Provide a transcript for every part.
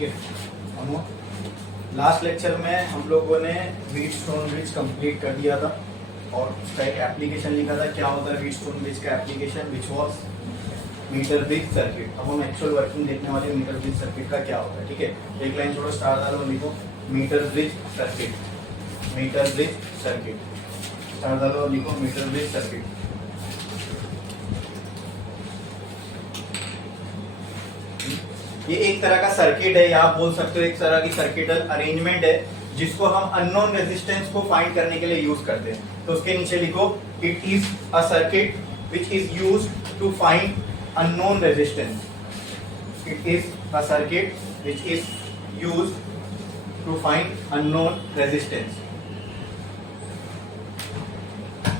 ठीक है। हम लास्ट लेक्चर में हम लोगों ने व्हीटस्टोन ब्रिज कंप्लीट कर दिया था और उसका एक एप्लीकेशन लिखा था, क्या होता है व्हीटस्टोन ब्रिज का application, which was metre bridge circuit. अब हम एक्चुअल वर्किंग देखने वाले मीटर ब्रिज सर्किट का क्या होता है। ठीक है, एक लाइन थोड़ा स्टार डालो, लिखो metre bridge circuit, metre bridge circuit, star डालो, लिखो मीटर ब्रिज सर्किट। ये एक तरह का सर्किट है, या आप बोल सकते हो एक तरह की सर्किटल अरेंजमेंट है, जिसको हम अननोन रेजिस्टेंस को फाइंड करने के लिए यूज करते हैं। तो उसके नीचे लिखो it is a circuit which is used to find unknown resistance. It is a circuit which is used to find unknown resistance.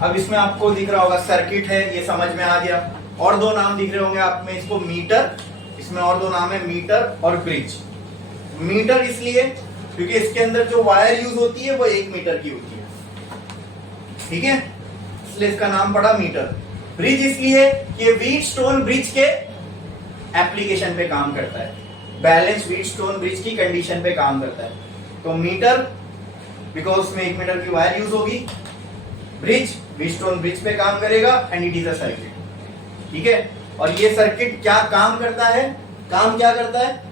अब इसमें आपको दिख रहा होगा सर्किट है, ये समझ में आ गया। और दो नाम दिख रहे होंगे आप में, इसको मीटर, इसमें और दो नाम है मीटर और ब्रिज। मीटर इसलिए क्योंकि इसके अंदर जो वायर यूज होती है वो 1 मीटर की होती है, ठीक है, इसलिए इसका नाम पड़ा मीटर। ब्रिज इसलिए कि व्हीटस्टोन ब्रिज के एप्लीकेशन पे काम करता है, बैलेंस व्हीटस्टोन ब्रिज की कंडीशन पे काम करता है। तो मीटर बिकॉज उसमें 1 मीटर की वायर यूज होगी, ब्रिज व्हीटस्टोन ब्रिज पे काम करेगा and it is a circuit, ठीक है। और ये सर्किट क्या काम करता है, काम क्या करता है,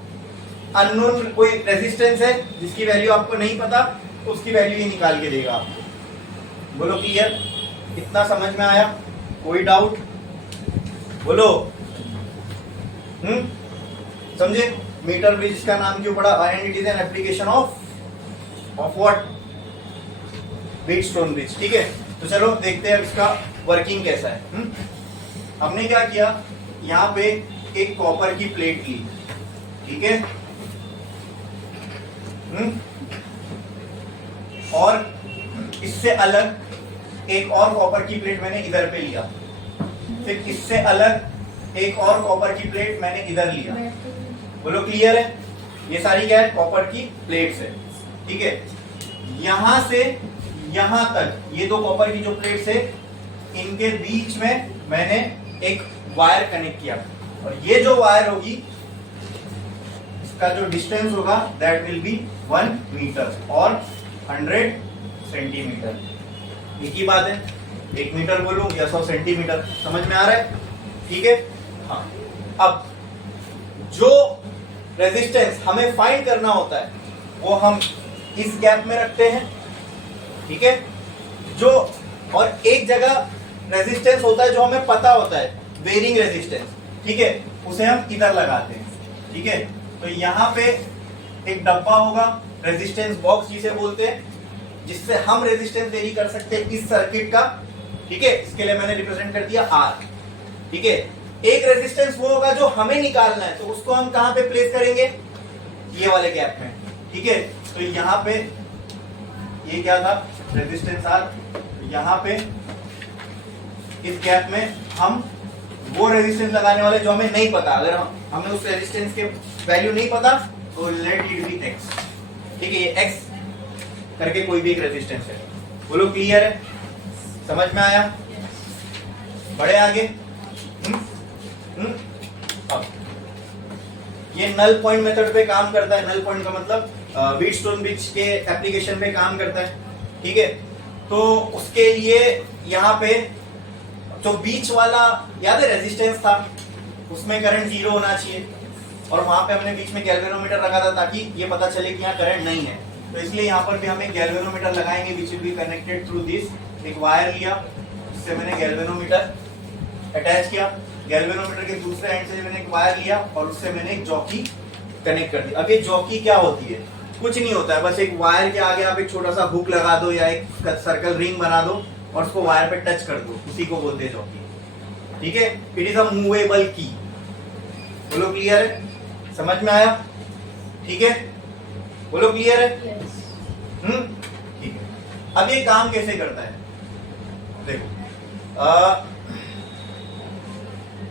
अननोन कोई रेजिस्टेंस है जिसकी वैल्यू आपको नहीं पता, तो उसकी वैल्यू ये निकाल के देगा आपको। बोलो क्लियर, इतना समझ में आया, कोई डाउट बोलो। समझे मीटर ब्रिज का नाम क्यों पड़ा, and it is an application of what, Wheatstone bridge, ठीक है। तो चलो देखते हैं इसका वर्किंग कैसा है। हमने क्या किया, यहाँ पे एक कॉपर की प्लेट ली, ठीक है, और इससे अलग एक और कॉपर की प्लेट मैंने इधर पे लिया, फिर इससे अलग एक और कॉपर की प्लेट मैंने इधर लिया। बोलो क्लियर है, ये सारी क्या है, कॉपर की प्लेट्स है, ठीक है। यहां से यहां तक ये दो कॉपर की जो प्लेट्स है, इनके बीच में मैंने एक वायर कनेक्ट किया, और ये जो वायर होगी इसका जो डिस्टेंस होगा दैट विल बी 1 मीटर और 100 सेंटीमीटर। एक ही बात है, 1 मीटर बोलूं या 100 सेंटीमीटर, समझ में आ रहा है, ठीक है। हाँ, अब जो रेजिस्टेंस हमें फाइंड करना होता है वो हम इस गैप में रखते हैं, ठीक है। जो और एक जगह रेजिस्टेंस होता है जो हमें पता होता है, वेरिंग रेजिस्टेंस, ठीक है, उसे हम इधर लगाते हैं, ठीक है। तो यहाँ पे एक डब्बा होगा, रेजिस्टेंस बॉक्स जिसे बोलते हैं, जिससे हम रेजिस्टेंस वेरी कर सकते हैं इस सर्किट का, ठीक है। इसके लिए मैंने रिप्रेजेंट कर दिया R, ठीक है। एक रेजिस्टेंस वो होगा जो हमें निकालना है, तो उसको हम कहां पे प्लेस करेंगे, ये वाले गैप में, ठीक है। तो यहाँ पे ये क्या था, रेजिस्टेंस R, यहाँ पे इस गैप में हम वो रेजिस्टेंस लगाने वाले जो हमें नहीं पता। अगर हमें उस रेजिस्टेंस के वैल्यू नहीं पता तो लेट इट बी x, ठीक है। ये x करके कोई भी एक रेजिस्टेंस है। बोलो क्लियर है, समझ में आया, बढ़े आगे। अब ये नल पॉइंट मेथड पे काम करता है, नल पॉइंट का मतलब व्हीटस्टोन ब्रिज के एप्लीकेशन पे काम करता है, ठीक है। तो उसके लिए यहाँ पे जो बीच वाला याद है रेजिस्टेंस था, उसमें करंट 0 होना चाहिए, और वहां पे हमने बीच में गैल्वेनोमीटर रखा था ताकि ये पता चले कि यहाँ करंट नहीं है। तो इसलिए यहाँ पर भी हम एक गैल्वेनोमीटर लगाएंगे which will be connected through this. एक वायर लिया, उससे मैंने गैल्वेनोमीटर अटैच किया, गैल्वेनोमीटर के दूसरे एंड से मैंने एक वायर लिया और उससे मैंने एक जॉकी कनेक्ट कर दिया। अब ये जॉकी क्या होती है, कुछ नहीं होता है, बस एक वायर के आगे आप एक छोटा सा हुक लगा दो या एक सर्कल रिंग बना दो और उसको वायर पे टच कर दो, उसी को बोलते हैं जॉकी, ठीक है। इट इज अ मूवेबल की। बोलो क्लियर है, समझ में आया, ठीक है, बोलो क्लियर है, ठीक है। अब ये काम कैसे करता है, देखो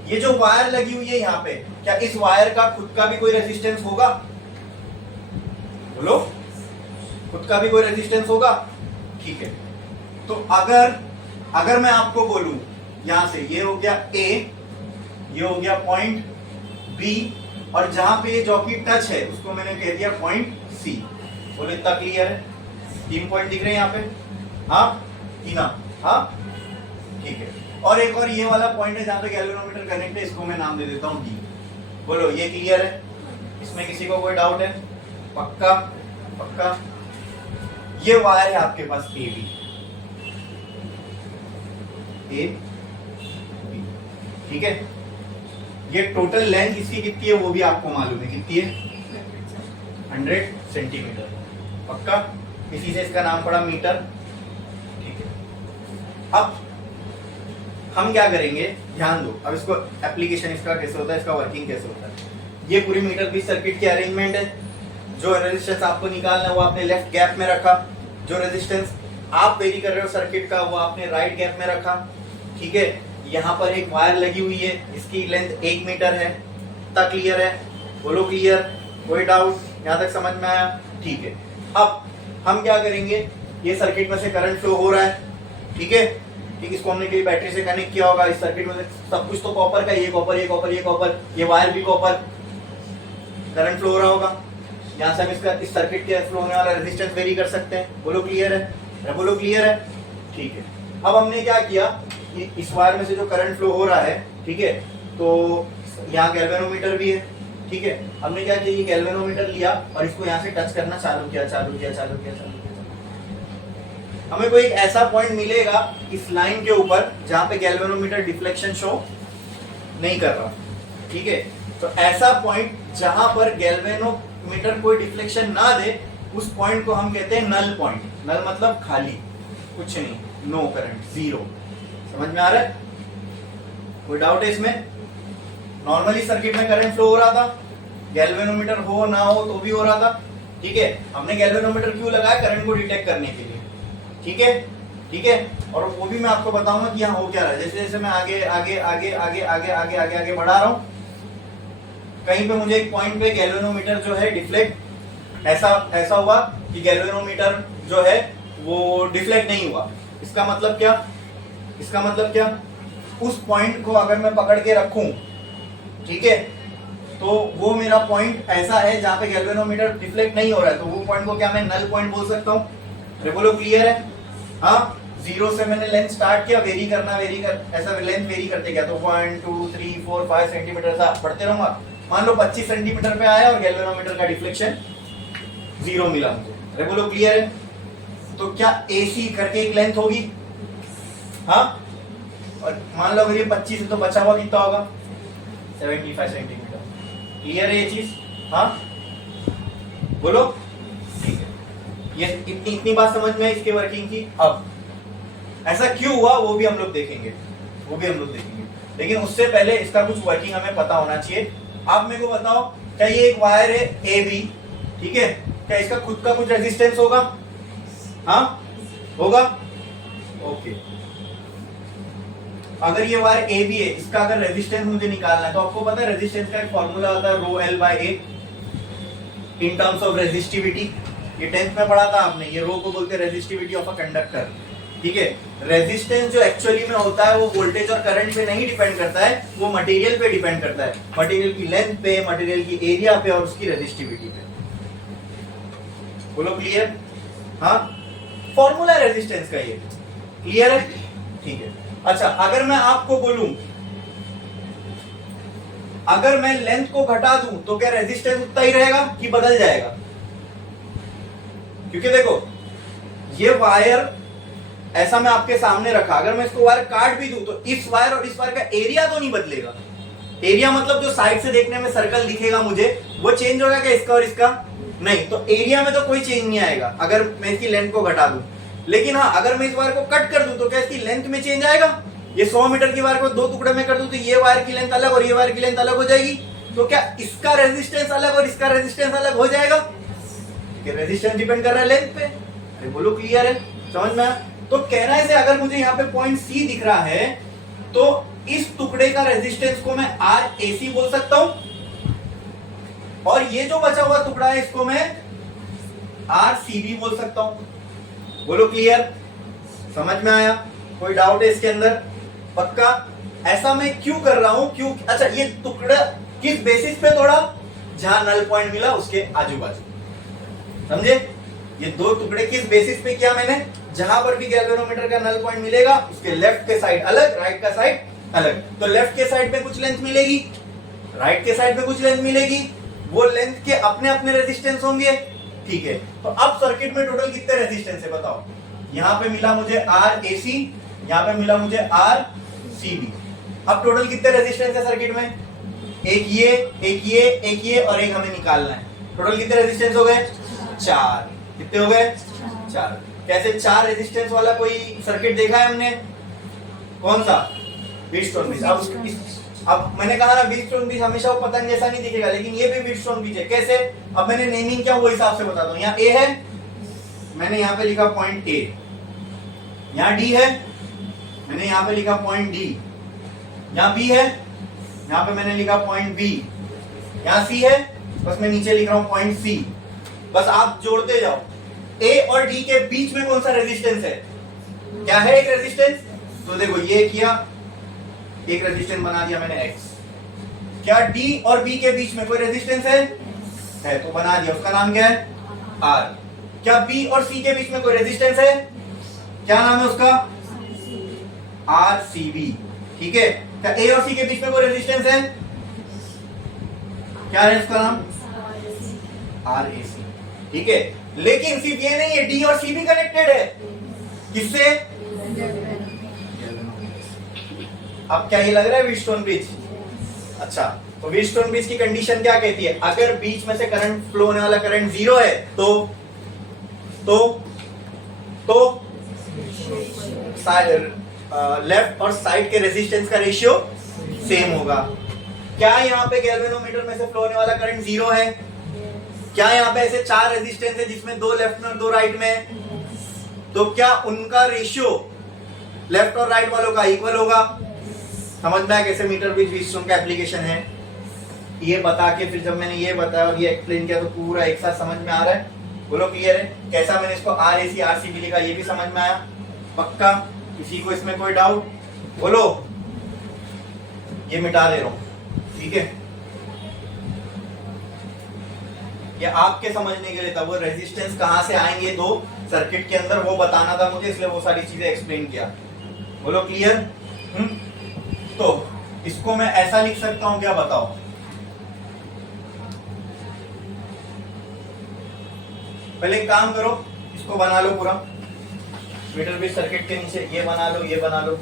ये जो वायर लगी हुई है यहाँ पे, क्या इस वायर का खुद का भी कोई रेजिस्टेंस होगा, बोलो, खुद का भी कोई रेजिस्टेंस होगा, ठीक है। तो अगर मैं आपको बोलूं यहां से ये हो गया A, ये हो गया पॉइंट B और जहां पे ये जॉकी टच है उसको मैंने कह दिया पॉइंट सी। बोलो इतना क्लियर है? 3 पॉइंट दिख रहे हैं यहाँ पे? हाँ तीना? हाँ ठीक है। और एक और ये वाला पॉइंट है जहां पे गैल्वेनोमीटर कनेक्ट है, इसको मैं नाम दे देता हूँ डी। बोलो ये क्लियर है? इसमें किसी को कोई डाउट है? पक्का? पक्का? ये वायर है आपके पास ए बी, ए बी, ठीक है। ये टोटल लेंथ इसकी कितनी है वो भी आपको मालूम है, कितनी है? 100 सेंटीमीटर। पक्का? इसी से इसका नाम पड़ा मीटर, ठीक है। अब हम क्या करेंगे, ध्यान दो। अब इसको एप्लीकेशन इसका कैसे होता है, इसका वर्किंग कैसे होता है। ये पूरी मीटर की सर्किट की अरेंजमेंट है। जो रेजिस्टेंस आपको निकालना है वो आपने लेफ्ट गैप में रखा, जो रेजिस्टेंस आप वेरी कर रहे हो सर्किट का वो आपने राइट गैप में रखा, ठीक है। यहाँ पर एक वायर लगी हुई है, इसकी लेंथ 1 मीटर है। तक क्लियर है? बोलो क्लियर? कोई डाउट? यहाँ तक समझ में आया? ठीक है। अब हम क्या करेंगे, ये सर्किट में से करंट फ्लो हो रहा है, ठीक है। ठीक, इसको हमने कहीं बैटरी से कनेक्ट किया होगा। इस सर्किट में सब कुछ तो कॉपर का, ये कॉपर, ये कॉपर, ये कॉपर, ये वायर भी कॉपर, करंट फ्लो हो रहा होगा। यहाँ से हम इसका इस सर्किट के फ्लो होने वाला रेजिस्टेंस वेरी कर सकते हैं। बोलो क्लियर है? बोलो क्लियर है? ठीक है। अब हमने क्या किया, इस वायर में से जो करंट फ्लो हो रहा है, ठीक है, तो यहाँ गैल्वेनोमीटर भी है, ठीक है। हमने क्या किया, ये गैल्वेनोमीटर लिया और इसको यहाँ से टच करना चालू किया, चालू किया, चालू किया, चालू किया। हमें कोई ऐसा पॉइंट मिलेगा इस लाइन के ऊपर जहां पे गैल्वेनोमीटर डिफ्लेक्शन शो नहीं कर रहा, ठीक है। तो ऐसा पॉइंट जहां पर गैल्वेनोमीटर कोई डिफ्लेक्शन ना दे, उस पॉइंट को हम कहते हैं नल पॉइंट। नल मतलब खाली, कुछ नहीं, नो करंट, जीरो। समझ में आ रहा है? कोई डाउट है इसमें? नॉर्मली सर्किट में करंट फ्लो हो रहा था, गैल्वेनोमीटर हो ना हो तो भी हो रहा था, ठीक है। हमने गैल्वेनोमीटर क्यों लगाया? करंट को डिटेक्ट करने के लिए, ठीक है, ठीक है। और वो भी मैं आपको बताऊंगा कि यहाँ हो क्या रहा है। जैसे जैसे मैं आगे आगे आगे आगे आगे आगे आगे आगे बढ़ा रहा हूँ, कहीं पे मुझे एक पॉइंट पे गैल्वेनोमीटर जो है डिफ्लेक्ट, ऐसा हुआ कि गैल्वेनोमीटर जो है वो डिफ्लेक्ट नहीं हुआ। इसका मतलब क्या? इसका मतलब क्या? उस पॉइंट को अगर मैं पकड़ के रखूं, ठीक है, तो वो मेरा पॉइंट ऐसा है जहां पे गैल्वेनोमीटर डिफ्लेक्ट नहीं हो रहा है, तो वो पॉइंट को क्या मैं नल पॉइंट बोल सकता हूँ? अरे बोलो क्लियर है? हाँ, जीरो से मैंने लेंथ स्टार्ट किया, वेरी कर ऐसा लेंथ वेरी करते गया, तो 1 2 3 4 5 सेंटीमीटर ऐसा बढ़ते रहूंगा। मान लो 25 सेंटीमीटर पे आया और गैल्वेनोमीटर का डिफ्लेक्शन 0 मिला मुझे। अरे बोलो क्लियर है? तो क्या AC करके एक लेंथ होगी? हाँ, और मान लो अगर ये 25 है तो बचा हुआ कितना होगा? 75 सेंटीमीटर। क्लियर है ये चीज? हाँ बोलो, ठीक है। ये इतनी बात समझ में है इसके वर्किंग की। अब ऐसा क्यों हुआ वो भी हम लोग देखेंगे, लेकिन उससे पहले इसका कुछ वर्किंग हमें पता होना चाहिए। आप मेरे को बताओ, क्या ये एक वायर है AB, ठीक है, क्या इसका खुद का कुछ रेजिस्टेंस होगा? हाँ होगा, ओके। अगर ये वायर AB है, इसका अगर रेजिस्टेंस मुझे निकालना है, तो आपको पता है रेजिस्टेंस का एक फॉर्मूला होता है ρL/A in terms of resistivity. ये 10th में पढ़ा था आपने। ये रो को बोलते हैं रेजिस्टिविटी ऑफ अ कंडक्टर, ठीक है। रेजिस्टेंस जो एक्चुअली में होता है वो वोल्टेज और करंट पे नहीं डिपेंड करता है, वो मटेरियल पे डिपेंड करता है, मटेरियल की लेंथ पे, मटेरियल की एरिया पे और उसकी रेजिस्टिविटी पे। बोलो क्लियर? हाँ, फॉर्मूला रेजिस्टेंस का ये क्लियर है, ठीक है। अच्छा, अगर मैं आपको बोलूं, अगर मैं लेंथ को घटा दूं तो क्या रेजिस्टेंस उतना ही रहेगा कि बदल जाएगा? क्योंकि देखो ये वायर ऐसा मैं आपके सामने रखा, अगर मैं इसको वायर काट भी दूं तो इस वायर और इस वायर का एरिया तो नहीं बदलेगा। एरिया मतलब जो साइड से देखने में सर्कल दिखेगा मुझे, वो चेंज होगा क्या इसका और इसका? नहीं, तो एरिया में तो कोई चेंज नहीं आएगा अगर मैं इसकी लेंथ को घटा दूं। लेकिन हाँ, अगर मैं इस वायर को कट कर दूं तो क्या इसकी लेंथ में चेंज आएगा? ये 100 मीटर की वायर को 2 टुकड़े में कर दूं तो ये वायर की लेंथ अलग और ये वायर की लेंथ अलग हो जाएगी। तो क्या इसका रेजिस्टेंस अलग और इसका रेजिस्टेंस अलग हो जाएगा? रेजिस्टेंस डिपेंड कर रहा है लेंथ पे। अरे बोलो क्लियर है? समझ में? तो कहना से अगर मुझे यहाँ पे पॉइंट C दिख रहा है तो इस टुकड़े का रेजिस्टेंस को मैं RAC बोल सकता हूं, और ये जो बचा हुआ टुकड़ा है इसको मैं RCB बोल सकता हूं। बोलो क्लियर? समझ में आया? कोई डाउट है इसके अंदर? पक्का? ऐसा मैं क्यों कर रहा हूं? क्यों? अच्छा, ये टुकड़ा किस बेसिस पे तोड़ा? जहां नल पॉइंट मिला उसके आजू बाजू, समझे? ये दो टुकड़े किस बेसिस पे किया मैंने, जहां पर भी गैल्वेनोमीटर का नल पॉइंट मिलेगा उसके लेफ्ट के साइड अलग, राइट का साइड अलग। तो लेफ्ट के साइड में कुछ लेंथ मिलेगी, राइट के साइड में कुछ लेंथ मिलेगी, वो लेंथ के अपने अपने रेजिस्टेंस होंगे, ठीक है। तो अब सर्किट में टोटल कितने रेजिस्टेंस है बताओ? यहां पे मिला मुझे आर ए सी, यहां पे मिला मुझे आर सी बी। अब टोटल कितने रेजिस्टेंस है सर्किट में? एक ये, एक ये, एक ये और एक हमें निकालना है। टोटल कितने रेजिस्टेंस हो गए? 4। कितने हो गए? 4। कैसे 4 रेजिस्टेंस वाला कोई सर्किट देखा है हमने? कौन सा? Wheatstone bridge. अब मैंने कहा ना व्हीटस्टोन ब्रिज हमेशा वो पतंग जैसा नहीं दिखेगा, लेकिन ये भी व्हीटस्टोन ब्रिज है। कैसे? अब मैंने नेमिंग क्या वो हिसाब से बताता हूँ। यहाँ ए है, मैंने यहाँ पे लिखा पॉइंट ए, यहाँ डी है, मैंने यहाँ पे लिखा पॉइंट डी, यहाँ बी है, यहाँ पे मैंने लिखा पॉइंट बी, यहाँ सी है, बस मैं नीचे लिख रहा हूँ पॉइंट सी। बस आप जोड़ते जाओ। ए और डी के बीच में कौन सा रेजिस्टेंस है? क्या है? एक रेजिस्टेंस। तो देखो ये किया, एक रेजिस्टेंस बना दिया मैंने एक्स। क्या डी और बी के बीच में कोई रेजिस्टेंस है? तो बना दिया, उसका नाम क्या है? आर। क्या बी और सी के बीच में कोई रेजिस्टेंस है? क्या नाम है उसका? आर सी बी, ठीक है। क्या ए और सी के बीच में कोई रेजिस्टेंस है? क्या है उसका नाम? आर ए सी, ठीक है। लेकिन सिर्फ ये नहीं है, डी और सी भी कनेक्टेड है। किससे? अब क्या ये लग रहा है व्हीटस्टोन ब्रिज? अच्छा, तो व्हीटस्टोन ब्रिज की कंडीशन क्या कहती है? अगर बीच में से करंट फ्लो होने वाला करंट 0 है तो लेफ्ट और साइड के रेजिस्टेंस का रेशियो सेम होगा। क्या यहाँ पे गैल्वेनोमीटर में से फ्लो होने वाला करंट 0 है? क्या यहाँ पे ऐसे 4 रेजिस्टेंस है जिसमें 2 लेफ्ट में और 2 राइट में? तो क्या उनका रेशियो लेफ्ट और राइट वालों का इक्वल होगा? समझ में आया कैसे मीटर ब्रिज व्हीटस्टोन का एप्लीकेशन है? ये बता के फिर जब मैंने ये बताया और ये एक्सप्लेन किया तो पूरा एक साथ समझ में आ रहा है? बोलो क्लियर है? कैसा मैंने इसको R A C R C B लिखा ये भी समझ में आया? पक्का? किसी को इसमें कोई डाउट? बोलो, ये मिटा दे रहा हूं, ठीक है। ये आपके समझने के लिए था, वो रेजिस्टेंस कहां से आएंगे दो सर्किट के अंदर वो बताना था मुझे, इसलिए वो सारी चीजें एक्सप्लेन किया। बोलो क्लियर? तो इसको मैं ऐसा लिख सकता हूं क्या बताओ? पहले एक काम करो, इसको बना लो पूरा मीटर ब्रिज सर्किट के नीचे, ये बना लो, ये बना लो।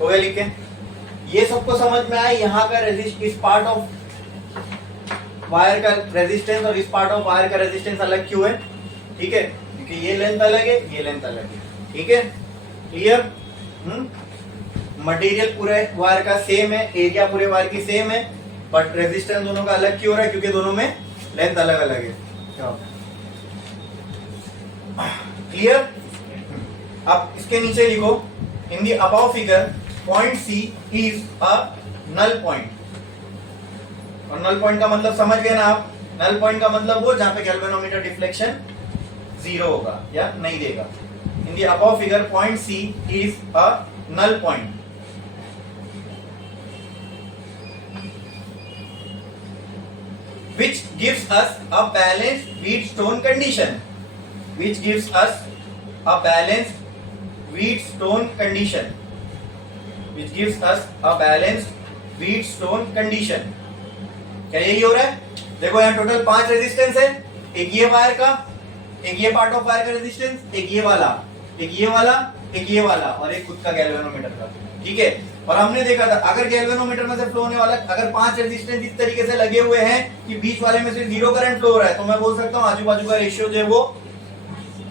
हो गया लिख के? ये सबको समझ में आया? यहाँ का रेजिस्ट इस पार्ट ऑफ वायर का रेजिस्टेंस और इस पार्ट ऑफ वायर का रेजिस्टेंस अलग क्यों है? ठीक है, क्योंकि ये लेंथ अलग है, ये लेंथ अलग है। ठीक है, क्लियर? मटेरियल पूरे वायर का सेम है, एरिया पूरे वायर की सेम है, बट रेजिस्टेंस दोनों का अलग क्यों हो रहा है? क्योंकि दोनों में लेंथ अलग अलग है। क्लियर? अब इसके नीचे लिखो, in the above figure point C is a null point. और नल पॉइंट का मतलब समझ गए ना आप? नल पॉइंट का मतलब वो जहां पे गैल्वेनोमीटर डिफ्लेक्शन 0 होगा या नहीं देगा। In the above figure point C is a null point. which gives us a balanced Wheatstone condition, which gives us a balanced Wheatstone condition, which gives us a balanced Wheatstone condition। क्या यही हो रहा है? देखो यहाँ total 5 resistance है, एक ये वायर का, एक ये पार्ट ऑफ वायर का रेजिस्टेंस, एक ये वाला, एक ये वाला, एक ये वाला और एक खुद का गैल्वेनोमीटर का। ठीक है, और हमने देखा था अगर गैल्वेनोमीटर में से फ्लो होने वाला, अगर 5 रेजिस्टेंस इस तरीके से लगे हुए हैं कि बीच वाले में से 0 करंट फ्लो हो रहा है, तो मैं बोल सकता हूँ आजू बाजू का रेशियो जो है वो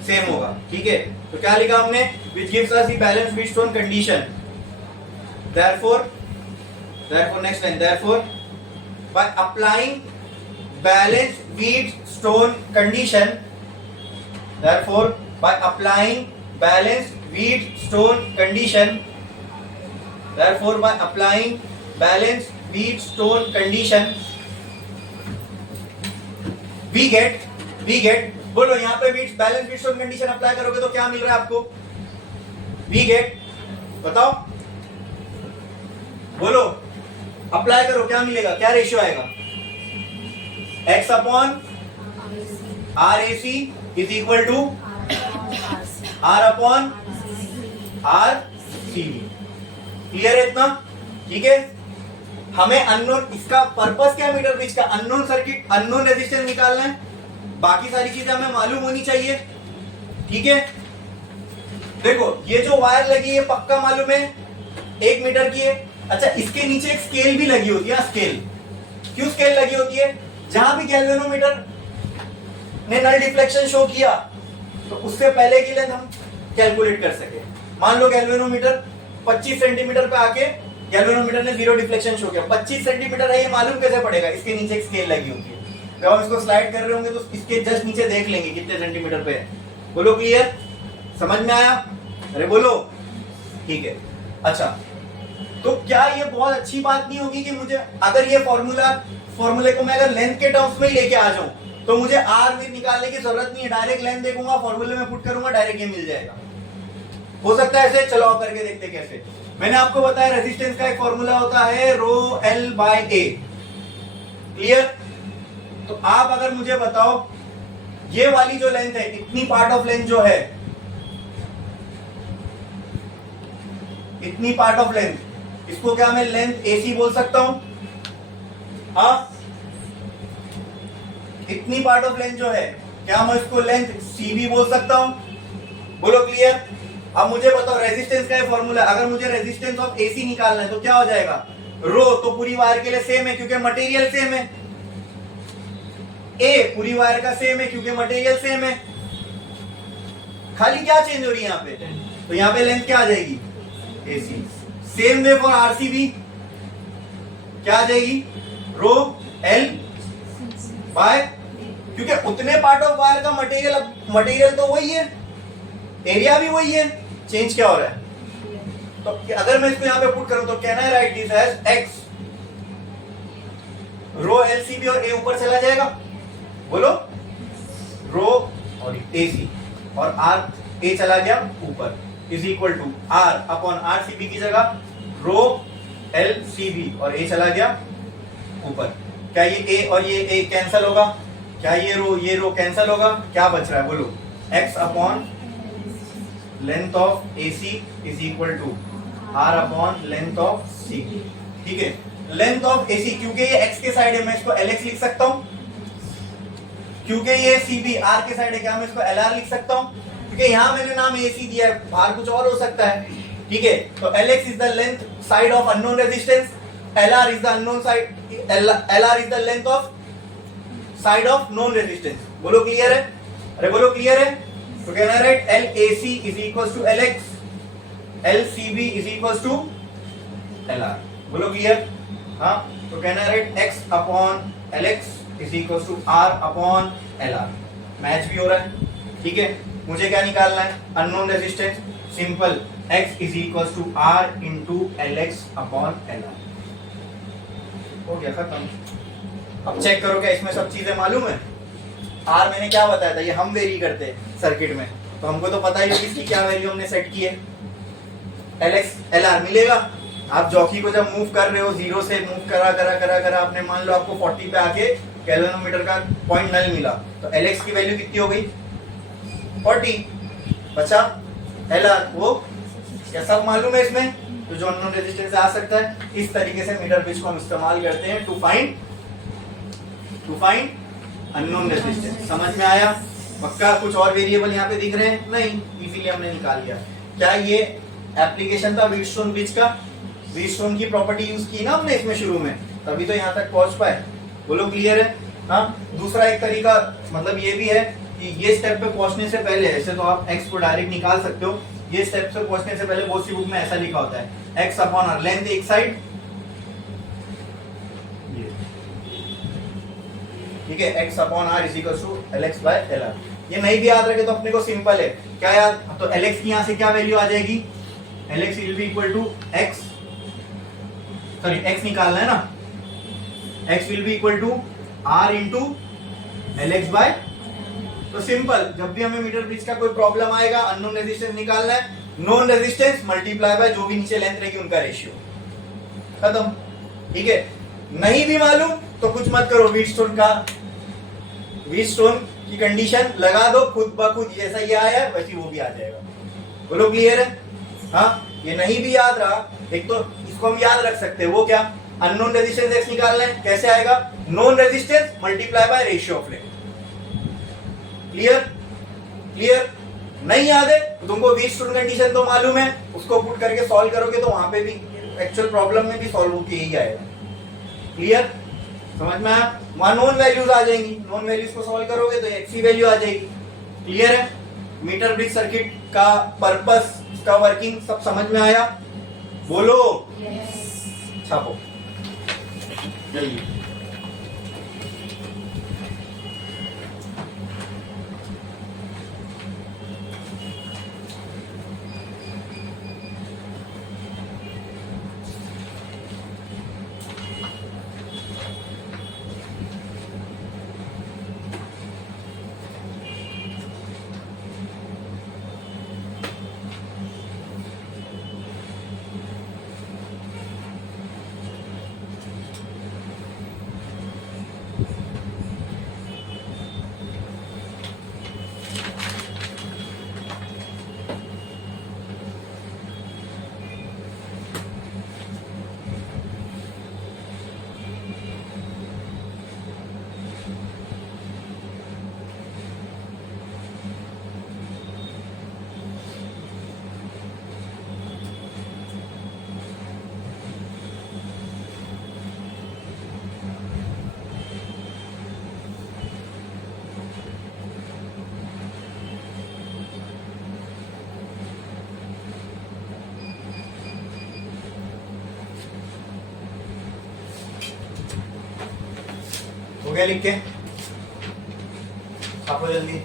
सेम होगा। ठीक है, तो क्या लिखा हमने? which gives us the balanced Wheatstone condition, therefore next line, therefore by applying balanced Wheatstone condition, therefore by applying balanced Wheatstone condition, therefore by applying balanced Wheatstone condition we get बोलो यहाँ पे बैलेंस Wheatstone कंडीशन अप्लाई करोगे तो क्या मिल रहा है आपको? We get, बताओ, बोलो, अप्लाई करो, क्या मिलेगा? क्या रेशियो आएगा? x upon R A C is equal to r upon R C B. Clear है इतना? ठीक है, हमें अननोन, इसका पर्पस क्या है? मीटर ब्रिज का अननोन सर्किट, अननोन रेजिस्टेंस निकालना है, बाकी सारी चीजें हमें मालूम होनी चाहिए। ठीक है, देखो ये जो वायर लगी है पक्का मालूम है 1 मीटर की है। अच्छा, इसके नीचे एक स्केल भी लगी होती है। स्केल क्यों स्केल लगी होती है? जहां भी गैल्वेनोमीटर ने नल डिफ्लेक्शन शो किया तो उससे पहले की लेंथ हम कैलकुलेट कर सके। मान लो गैल्वेनोमीटर 25 सेंटीमीटर पे आके गैल्वेनोमीटर ने 0 डिफ्लेक्शन शो किया, 25 सेंटीमीटर है, ये मालूम कैसे पड़ेगा? इसके नीचे एक स्केल लगी होती है। जब हम इसको स्लाइड कर रहे होंगे तो इसके जस्ट नीचे देख लेंगे कितने सेंटीमीटर पे है। बोलो क्लियर? समझ में आया? अरे बोलो। ठीक है, अच्छा, तो क्या ये बहुत अच्छी बात नहीं होगी कि मुझे अगर ये फॉर्मूले को मैं अगर लेंथ के टर्म्स में ही लेके आ जाऊं तो मुझे आर भी निकालने की जरूरत नहीं है, डायरेक्ट लेंथ देखूंगा, फॉर्मूले में पुट करूंगा, डायरेक्ट ये मिल जाएगा। हो सकता है ऐसे? चलो करके देखते कैसे। मैंने आपको बताया रेजिस्टेंस का एक फॉर्मूला होता है rho L by A. Clear? तो आप अगर मुझे बताओ ये वाली जो लेंथ है, इतनी पार्ट ऑफ लेंथ जो है, इतनी पार्ट ऑफ लेंथ, इसको क्या मैं लेंथ एसी बोल सकता हूं? हाँ, इतनी पार्ट ऑफ लेंथ जो है, क्या मैं इसको लेंथ सीबी बोल सकता हूं? बोलो क्लियर? अब मुझे बताओ रेजिस्टेंस का ये फॉर्मूला, अगर मुझे रेजिस्टेंस ऑफ एसी निकालना है तो क्या हो जाएगा? रो तो पूरी वायर के लिए सेम है क्योंकि मटेरियल सेम है, ए पूरी वायर का सेम है क्योंकि मटेरियल सेम है, खाली क्या चेंज हो रही है यहाँ पे? तो यहाँ पे लेंथ क्या आ जाएगी? AC. Same way for RCB क्या आ जाएगी? रो एल बाय, क्योंकि उतने पार्ट ऑफ वायर का मटेरियल तो वही है, एरिया भी वही है, चेंज क्या हो रहा है? तो अगर मैं इसको यहाँ पे पुट करूं तो can I write this as X rho LCB और ए ऊपर चला जाएगा, बोलो, रो और एसी और आर ए चला गया ऊपर, is equal to R upon R CB की जगह रो एल सीबी और ए चला गया ऊपर। क्या ये ए और ये ए कैंसल होगा? क्या ये रो कैंसल होगा? क्या बच रहा है? बोलो, X upon length of AC is equal to R upon length of C. ठीक है, लेंथ ऑफ एसी, क्योंकि ये एक्स के साइड है मैं इसको एल एक्स लिख सकता हूं, क्योंकि ये सीबी आर के साइड है क्या मैं इसको एल आर लिख सकता हूं? क्योंकि यहां मैंने नाम एसी दिया है, बाहर कुछ और हो सकता है। ठीक है, तो L X is the length side of unknown resistance, L R is the unknown side, L R is the length of side of known resistance. बोलो क्लियर है? अरे बोलो क्लियर है? तो कहना है write L A C is equal to L X, L C B is equal to L R. बोलो clear? हाँ, तो कहना है write X upon L X is equal to R upon L R. Match भी हो रहा है, ठीक है। मुझे क्या निकालना है? Unknown resistance. Simple, x is equal to R into L X upon L R. हो गया खत्म। अब चेक करो क्या इसमें सब चीजें मालूम है? आर मैंने क्या बताया था, ये हम वेरी करते हैं सर्किट में, तो हमको तो पता ही है इसकी क्या वैल्यू हमने सेट की है। एल एक्स एल आर मिलेगा। आप जॉकी को जब मूव कर रहे हो, जीरो से मूव करा करा करा करा आपने मान लो आपको 40 पे आके गैल्वेनोमीटर का पॉइंट नल मिला, तो एल एक्स की वैल्यू कितनी हो गई? 40 बचा एल आर, वो क्या सब मालूम है इसमें? तो जो अननोन रेजिस्टेंस आ सकता है, इस तरीके से मीटर ब्रिज को हम इस्तेमाल करते हैं टू फाइंड अननोन रेजिस्टेंस। समझ में आया? पक्का? कुछ और वेरिएबल यहाँ पे दिख रहे हैं? नहीं, इजीली हमने निकाल लिया। क्या ये एप्लीकेशन था व्हीटस्टोन ब्रिज का? व्हीटस्टोन की प्रॉपर्टी यूज की ना हमने इसमें शुरू में, तभी तो यहाँ तक पहुंच पाए। बोलो क्लियर है? हाँ, दूसरा एक तरीका मतलब ये भी है कि ये स्टेप पे पहुंचने से पहले, ऐसे तो आप x को डायरेक्ट निकाल सकते हो, ये स्टेप से पहुंचने से पहले बहुत सी बुक में ऐसा लिखा होता है x अपॉन आर, लेंथ एक साइड, ठीक है, x upon R is equal to L X by L R. ये नहीं भी याद रखे तो अपने को सिंपल है क्या याद, तो एल एक्स की यहां से क्या वैल्यू आ जाएगी? L X will be equal to X, sorry x निकालना है ना, x will be equal to R into L X by. तो सिंपल, जब भी हमें मीटर ब्रिज का कोई प्रॉब्लम आएगा, अननोन रेजिस्टेंस निकालना है, नोन रेजिस्टेंस मल्टीप्लाई बाय जो भी नीचे लेंथ रहेगी उनका रेशियो, खत्म। ठीक है, नहीं भी मालूम तो कुछ मत करो, व्हीटस्टोन की कंडीशन लगा दो, खुद ब खुद जैसा ये आया है वैसे वो भी आ जाएगा। बोलो क्लियर है? हाँ, ये नहीं भी याद रहा, एक तो इसको हम याद रख सकते हैं, वो क्या? अननोन रेजिस्टेंस एक्स निकालना है, कैसे आएगा? Known resistance multiply by ratio of length. Clear? Clear? नहीं याद है तो तुमको व्हीटस्टोन कंडीशन तो मालूम है, उसको पुट करके सॉल्व करोगे तो वहां पे भी एक्चुअल प्रॉब्लम में भी सॉल्व होके यही आएगा। क्लियर? समझ में आया? वहां नॉन वैल्यूज आ जाएंगी, नॉन वैल्यूज को सॉल्व करोगे तो एक्स की वैल्यू आ जाएगी। क्लियर है? मीटर ब्रिज सर्किट का पर्पस, उसका वर्किंग सब समझ में आया? बोलो छापो जल्दी। हो गया लिख के? छापो जल्दी।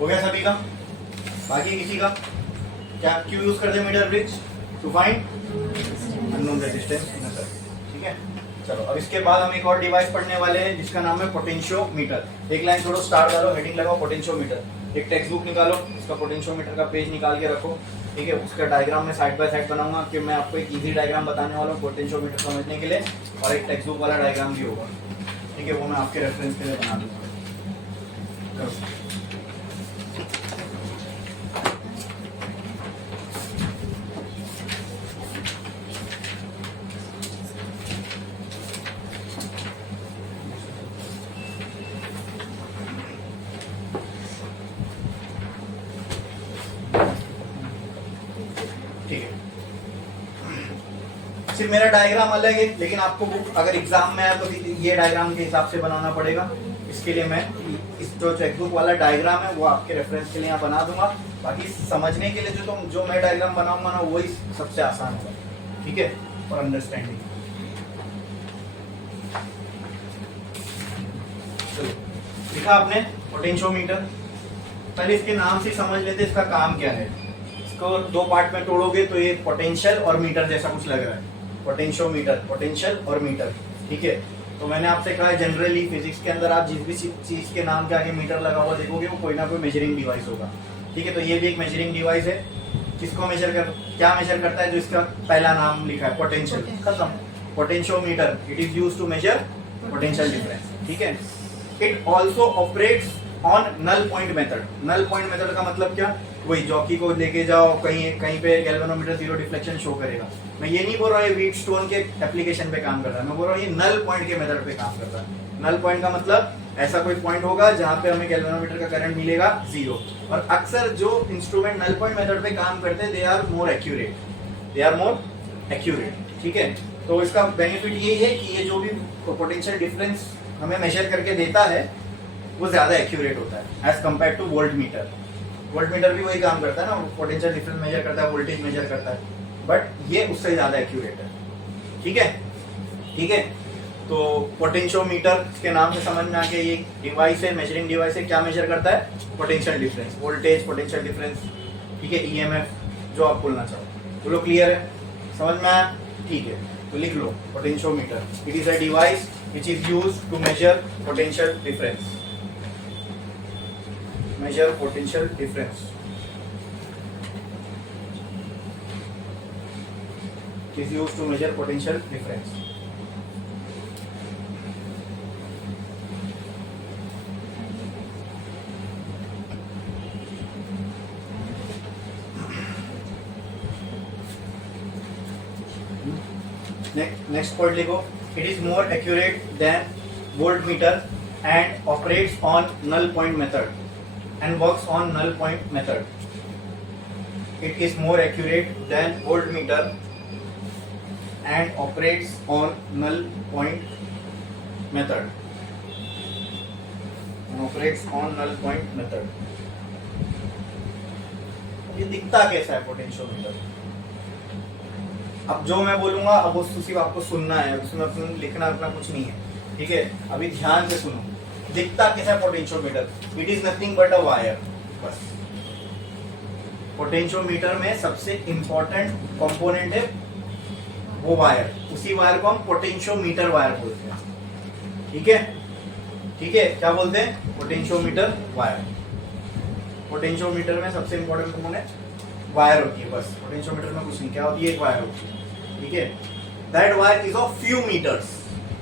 हो गया सभी का? बाकी किसी का? क्या क्यों यूज करते हैं metre bridge? To find unknown resistance in a circuit. ठीक है, चलो अब इसके बाद हम एक और डिवाइस पढ़ने वाले हैं जिसका नाम है पोटेंशियोमीटर। एक लाइन छोड़ो, स्टार डालो, हेडिंग लगाओ पोटेंशियोमीटर। एक टेक्स्ट बुक निकालो, इसका पोटेंशियोमीटर का पेज निकाल के रखो, ठीक है। उसका डायग्राम मैं साइड बाय साइड बनाऊंगा कि मैं आपको एक इजी डायग्राम बताने वाला हूँ पोटेंशियोमीटर समझने के लिए, और एक टेक्स्ट बुक वाला डायग्राम भी होगा, ठीक है, वो मैं आपके रेफरेंस के लिए बना दूंगा। ठीक है, सिर्फ मेरा डायग्राम अलग है, लेकिन आपको बुक अगर एग्जाम में है तो ये डायग्राम के हिसाब से बनाना पड़ेगा। इसके लिए मैं इस जो चेकबुक वाला डायग्राम है वो आपके रेफरेंस के लिए यहाँ बना दूंगा। बाकी समझने के लिए जो मैं डायग्राम बनाऊंगा ना वही सबसे आसान होगा, ठीक है, फॉर अंडरस्टैंडिंग। चलो, लिखा आपने पोटेंशियोमीटर। पहले इसके नाम से समझ लेते इसका काम क्या है। इसको दो पार्ट में तोड़ोगे तो ये पोटेंशियल और मीटर जैसा कुछ लग रहा है, पोटेंशियोमीटर, पोटेंशियल और मीटर, ठीक है। तो मैंने आपसे कहा जनरली फिजिक्स के अंदर आप जिस भी चीज के नाम के आगे मीटर लगा हुआ देखोगे वो कोई ना कोई मेजरिंग डिवाइस होगा, ठीक है। तो ये भी एक मेजरिंग डिवाइस है। किसको क्या मेजर करता है? जो इसका पहला नाम लिखा है पोटेंशियल, खत्म। Potentiometer, it is used to measure potential difference, ठीक है। It also operates on null point method. Null point method का मतलब क्या? वही जॉकी को लेके जाओ कहीं पे गैल्वेनोमीटर जीरो डिफ्लेक्शन शो करेगा। मैं ये नहीं बोल रहा है व्हीट स्टोन के एप्लीकेशन पे काम कर रहा है, मैं बोल रहा हूँ ये नल पॉइंट के मेथड पे काम कर रहा है। नल पॉइंट का मतलब ऐसा कोई पॉइंट होगा जहाँ पे हमें गैल्वेनोमीटर का करंट मिलेगा जीरो। और अक्सर जो इंस्ट्रूमेंट नल पॉइंट मेथड पे काम करते हैं दे आर मोर एक्यूरेट, ठीक है। तो इसका बेनिफिट ये है कि ये जो भी पोटेंशियल डिफरेंस हमें मेजर करके देता है वो ज्यादा एक्यूरेट होता है as compare to voltmeter. Voltmeter भी वही काम करता है ना, पोटेंशियल डिफरेंस मेजर करता है, वोल्टेज मेजर करता है, बट ये उससे ज्यादा एक्यूरेट है, ठीक है, ठीक है। तो पोटेंशियोमीटर के नाम से समझ में आ गया, ये डिवाइस है, मेजरिंग डिवाइस है। क्या मेजर करता है? Potential difference, voltage, potential difference, ठीक है, ईएमएफ, जो आप बोलना चाहो। बोलो क्लियर है, समझ में आया? ठीक है, तो लिख लो potentiometer. It is a device which is used to measure potential difference. Measure potential difference. It is used to measure potential difference. Next point लिखो. It is more accurate than voltmeter and operates on null point method and works on null point method. It is more accurate than voltmeter and operates on null point method. And operates on null point method. ये दिखता कैसा है potentiometer? अब जो मैं बोलूंगा अब वो सिर्फ आपको सुनना है, उसमें अपना लिखना अपना कुछ नहीं है, ठीक है। अभी ध्यान से सुनो। दिखता कैसा potentiometer? It is nothing but a wire, बस। पोटेंशियोमीटर में सबसे इंपॉर्टेंट कंपोनेंट है वो वायर। उसी वायर को हम पोटेंशियोमीटर वायर बोलते हैं, ठीक है, ठीक है। क्या बोलते हैं? Potentiometer wire. पोटेंशियोमीटर में सबसे इंपॉर्टेंट कंपोनेंट वायर होती है, बस। पोटेंशियोमीटर में कुछ नहीं, क्या होती है? एक वायर होती है, ठीक है। That wire is of few metres.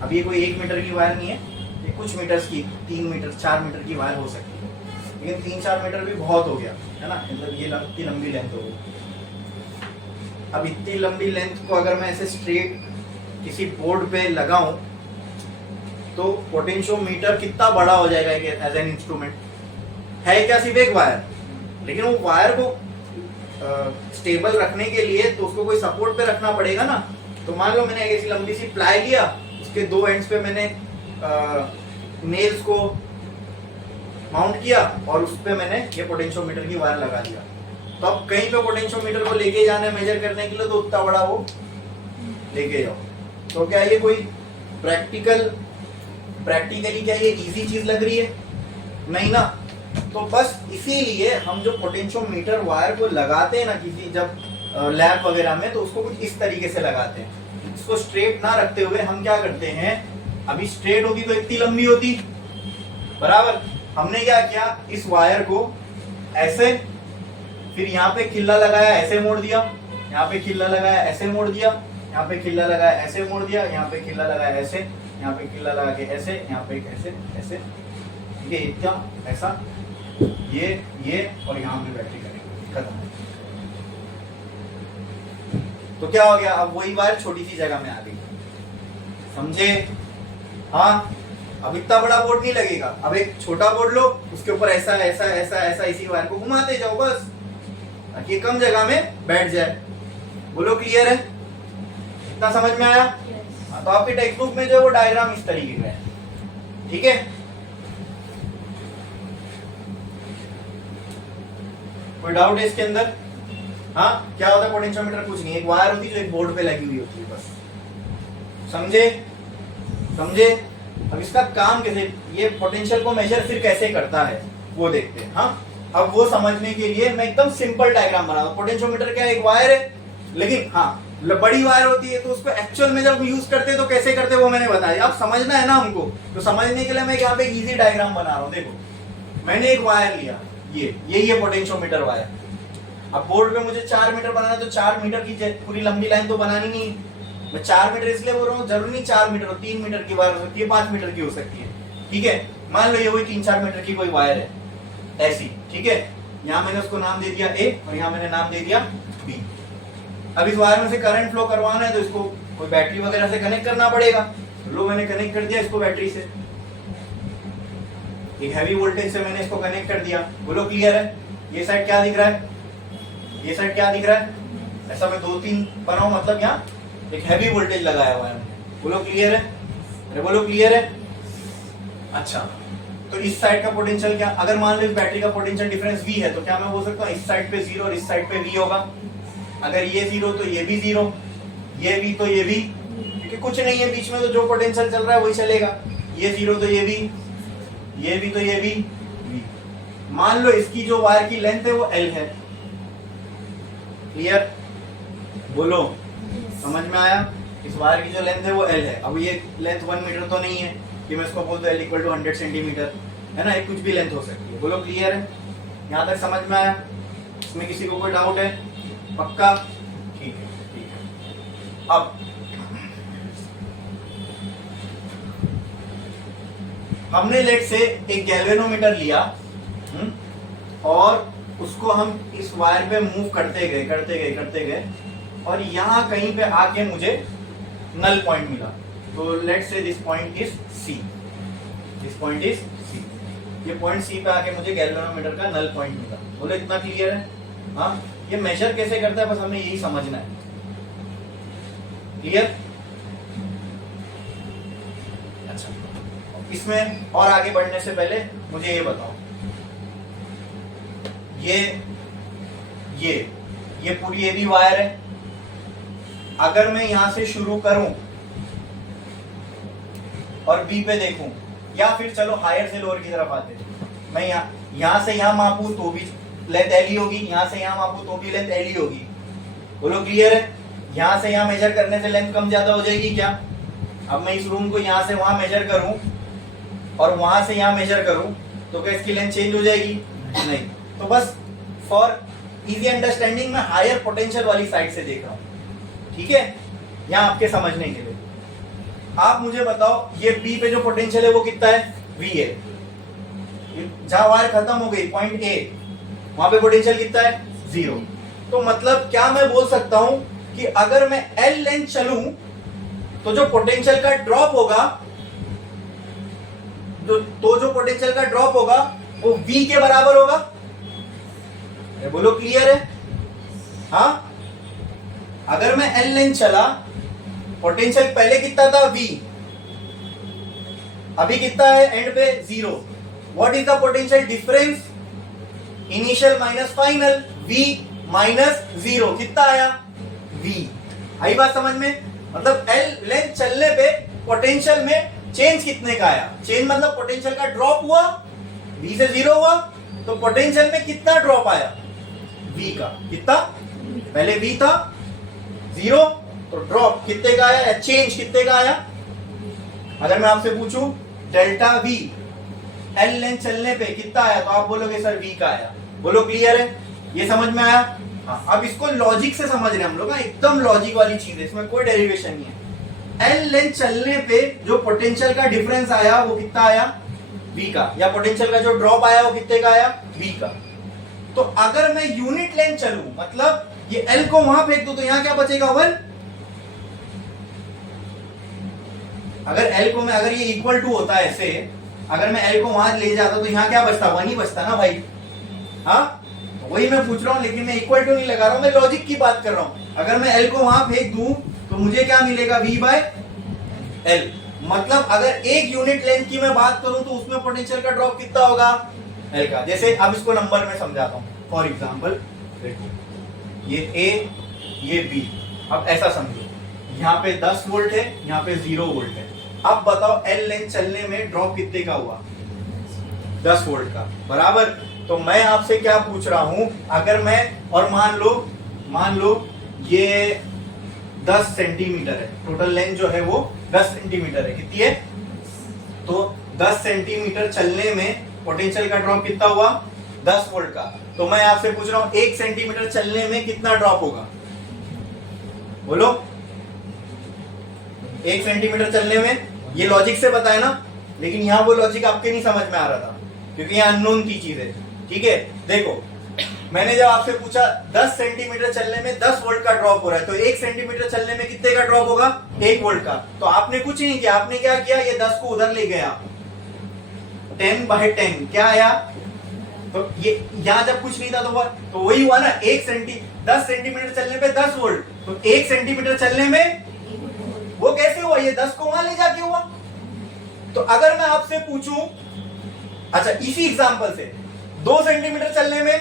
अब ये कोई 1 मीटर की वायर नहीं है, ये कुछ मीटर्स की, 3 मीटर 4 मीटर की वायर हो सकती है, लेकिन 3-4 मीटर भी बहुत हो गया है ना, मतलब ये इतनी लंबी लेंथ हो गई। अब इतनी लंबी लेंथ को अगर मैं ऐसे स्ट्रेट किसी बोर्ड पे लगाऊं तो पोटेंशियोमीटर कितना बड़ा हो जाएगा एज एन इंस्ट्रूमेंट। है क्या? सिर्फ एक वायर, लेकिन वो वायर को स्टेबल रखने के लिए तो उसको कोई सपोर्ट पे रखना पड़ेगा ना। तो मान लो मैंने ऐसी लंबी सी प्लाई लिया, उसके दो एंड्स पे मैंने नेल्स को माउंट किया और उस पे मैंने ये पोटेंशियोमीटर की वायर लगा दिया। तो अब कहीं पे पोटेंशियोमीटर को लेके जाना है मेजर करने के लिए तो उतना बड़ा वो लेके जाओ। तो क्या ये कोई प्रैक्टिकली क्या ये इजी चीज लग रही है? नहीं ना। तो बस इसीलिए हम जो पोटेंशियोमीटर वायर को लगाते हैं ना किसी जब लैब वगैरह में, तो उसको कुछ इस तरीके से लगाते हैं। इसको स्ट्रेट ना रखते हुए हम क्या करते हैं, अभी स्ट्रेट होती तो इतनी लंबी होती, बराबर। हमने क्या किया, इस वायर को ऐसे, फिर यहाँ पे खिल्ला लगाया ऐसे मोड़ दिया, यहाँ पे खिल्ला लगाया ऐसे मोड़ दिया, यहाँ पे खिल्ला लगाया ऐसे मोड़ दिया, यहाँ पे खिल्ला लगाया ऐसे, यहाँ पे खिल्ला लगा के ऐसे, यहाँ पे ऐसे ऐसे, ठीक है, इतना ऐसा, ये और यहाँ पे बैटरी कनेक्ट, खत्म। तो क्या हो गया, अब वही वायर छोटी सी जगह में आ गई, समझे? हाँ, अब इतना बड़ा बोर्ड नहीं लगेगा, अब एक छोटा बोर्ड लो, उसके ऊपर ऐसा ऐसा ऐसा ऐसा इसी वायर को घुमाते जाओ बस, ताकि कम जगह में बैठ जाए। बोलो क्लियर है? इतना समझ में आया? हाँ, तो आपकी टेक्स्ट बुक में जो है वो डायग्राम इस तरीके का है, ठीक है? कोई डाउट है इसके अंदर? हाँ, क्या होता है पोटेंशियोमीटर? कुछ नहीं, एक वायर होती है जो एक बोर्ड पे लगी हुई होती है, बस। समझे? समझे? अब इसका काम कैसे, ये पोटेंशियल को मेजर फिर कैसे करता है वो देखते हैं। हाँ, अब वो समझने के लिए मैं एकदम सिंपल डायग्राम बना रहा हूं। पोटेंशियोमीटर क्या एक वायर है, लेकिन हाँ बड़ी वायर होती है, तो उसको एक्चुअल में जब यूज करते तो कैसे करते वो मैंने बताया। अब समझना है ना हमको, तो समझने के लिए मैं यहाँ पे इजी डायग्राम बना रहा हूँ। देखो, मैंने एक वायर लिया, ये पोटेंशियोमीटर वायर। अब बोर्ड पे मुझे 4 मीटर बनाना, तो 4 मीटर की पूरी लंबी लाइन तो बनानी नहीं। मैं 4 मीटर इसलिए बोल रहा हूँ, जरूरी नहीं 4 मीटर हो, 3 मीटर की वायर हो सकती है, 5 मीटर की हो सकती है, ठीक है? मान लो ये वही 3-4 मीटर की कोई वायर है ऐसी, ठीक है? यहाँ मैंने उसको नाम दे दिया ए और यहाँ मैंने नाम दे दिया बी। अब इस वायर में से करंट फ्लो करवाना है, तो इसको कोई बैटरी वगैरह से कनेक्ट करना पड़ेगा। लो, मैंने कनेक्ट कर दिया इसको बैटरी से, एक हैवी वोल्टेज से मैंने इसको कनेक्ट कर दिया। बोलो क्लियर है? ये साइड क्या दिख रहा है, ये साइड क्या दिख रहा है? ऐसा मैं 2-3 बनाऊं, मतलब यहाँ एक हैवी वोल्टेज लगाया हुआ है। बोलो क्लियर है? अरे बोलो क्लियर है? अच्छा, तो इस साइड का पोटेंशियल क्या, अगर मान लो इस बैटरी का पोटेंशियल डिफरेंस V है, तो क्या मैं बोल सकता हूँ इस साइड पे 0 और इस साइड पे V होगा? अगर ये 0 तो ये भी 0, ये V तो ये भी, क्योंकि कुछ नहीं है बीच में, तो जो पोटेंशियल चल रहा है वही चलेगा। ये 0 तो ये भी, ये भी तो ये भी V। मान लो इसकी जो वायर की लेंथ है वो L है। क्लियर? बोलो, समझ में आया? इस वायर की जो लेंथ है वो L है। अब ये लेंथ 1 मीटर तो नहीं है कि मैं इसको बोल दूं L = 100 सेंटीमीटर, है ना? ये कुछ भी लेंथ हो सकती है। बोलो क्लियर है? यहाँ तक समझ में आया? इसमें किसी को कोई डाउट है? पक्का? ठीक है, ठीक है। अब हमने लेट से एक गैल्वेनोमीटर लिया और उसको हम इस वायर पे मूव करते गए और यहाँ कहीं पे आके मुझे नल पॉइंट मिला। तो let's say this point is C, this point is C। ये पॉइंट C पे आके मुझे गैल्वेनोमीटर का नल पॉइंट मिला। बोलो इतना क्लियर है? हाँ, ये मेजर कैसे करता है बस हमें यही समझना है। क्लियर? अच्छा, इसमें और आगे बढ़ने से पहले मुझे ये बताओ, ये पूरी ये भी वायर है। अगर मैं यहां से शुरू करूं और बी पे देखूं, या फिर चलो हायर से लोअर की तरफ आते, मैं यहां से यहां मापूं तो भी लेंथ एल ही होगी, यहां से यहां मापूं तो भी लेंथ एल ही होगी। बोलो क्लियर है? यहां से यहां मेजर करने से लेंथ कम ज्यादा हो जाएगी क्या? अब मैं इस रूम को यहां से वहां मेजर करूं और वहां से यहां मेजर करूं तो क्या इसकी लेंथ चेंज हो जाएगी? नहीं। तो बस फॉर इजी अंडरस्टैंडिंग मैं हायर पोटेंशियल वाली साइड से देख रहा हूं, ठीक है? यहां आपके समझने के लिए आप मुझे बताओ, ये बी पे जो पोटेंशियल है वो कितना है? V है। जहां वायर खत्म हो गई पॉइंट A, वहां पे पोटेंशियल कितना है? 0। तो मतलब क्या मैं बोल सकता हूं कि अगर मैं L लेंथ चलूं तो जो पोटेंशियल का ड्रॉप होगा, तो जो पोटेंशियल का ड्रॉप होगा वो V के बराबर होगा। बोलो क्लियर है? हाँ, अगर मैं L लेंथ चला, पोटेंशियल पहले कितना था? V, अभी कितना है एंड पे? 0। What is the potential difference? Initial minus final, V minus 0 कितना आया? V। आई बात समझ में? मतलब L लेंथ चलने पे पोटेंशियल में चेंज कितने का आया? चेंज मतलब पोटेंशियल का ड्रॉप हुआ, V से 0 हुआ, तो पोटेंशियल में कितना ड्रॉप आया? V का कितना? पहले V था 0, तो ड्रॉप कितने का आया या चेंज कितने का आया? अगर मैं आपसे पूछूं डेल्टा V L लेंथ चलने पे कितना आया, तो आप बोलोगे सर V का आया। बोलो क्लियर है? ये समझ में आया? हाँ, अब इसको लॉजिक से समझ रहे हैं हम लोग, एकदम लॉजिक वाली चीज है, इसमें कोई डेरिवेशन नहीं है। एल लेंथ चलने पे जो पोटेंशियल का डिफरेंस आया वो कितना आया? v का, या पोटेंशियल का जो ड्रॉप आया वो कितने का आया? v का। तो अगर मैं यूनिट लेंथ चलूं, मतलब ये एल को वहां फेंक दूं, तो यहां क्या बचेगा? 1। अगर एल को मैं, अगर ये इक्वल टू होता है ऐसे, अगर मैं एल को वहां ले जाता तो यहां क्या बचता? 1 ही बचता ना भाई। हाँ, वही मैं पूछ रहा हूं, लेकिन मैं इक्वल टू नहीं लगा रहा हूं, मैं लॉजिक की बात कर रहा हूं। अगर मैं एल को वहां फेंक दूं तो मुझे क्या मिलेगा? v by L. मतलब अगर एक यूनिट लेंथ की मैं बात करूं तो उसमें पोटेंशियल का ड्रॉप कितना होगा? एल का। जैसे अब इसको नंबर में समझाता हूं। फॉर एग्जांपल देखो, ये ए, ये बी। अब ऐसा समझो, यहाँ पे 10 वोल्ट है, यहाँ पे 0 वोल्ट है। अब बताओ एल लेंथ चलने में ड्रॉप कितने का हुआ? 10 वोल्ट का, बराबर। तो मैं आपसे क्या पूछ रहा हूं, अगर मैं, और मान लो ये 10 सेंटीमीटर है, टोटल लेंथ जो है वो 10 सेंटीमीटर है। कितनी है? तो 10 सेंटीमीटर चलने में पोटेंशियल का ड्रॉप कितना हुआ? 10 वोल्ट का। तो मैं आपसे पूछ रहा हूं 1 सेंटीमीटर चलने में कितना ड्रॉप होगा? बोलो। 1 सेंटीमीटर चलने में, ये लॉजिक से पता है ना, लेकिन यहां वो लॉजिक आपके नहीं समझ में आ रहा था, क्योंकि यहां अननोन की चीज है। ठीक है, देखो, मैंने जब आपसे पूछा 10 सेंटीमीटर चलने में 10 वोल्ट का ड्रॉप हो रहा है, तो 1 सेंटीमीटर चलने में कितने का ड्रॉप होगा? 1 वोल्ट का। तो आपने कुछ नहीं किया, आपने क्या किया? ये 10 को उधर ले गया, 10/10 क्या आया? तो ये यहां जब कुछ नहीं था तो वही हुआ ना, 10 सेंटीमीटर चलने पे 10 वोल्ट, तो 1 सेंटीमीटर चलने में वो कैसे हुआ? ये 10 को वहां ले जाके हुआ। तो अगर मैं आपसे पूछूं, अच्छा इसी एग्जांपल से 2 सेंटीमीटर चलने में,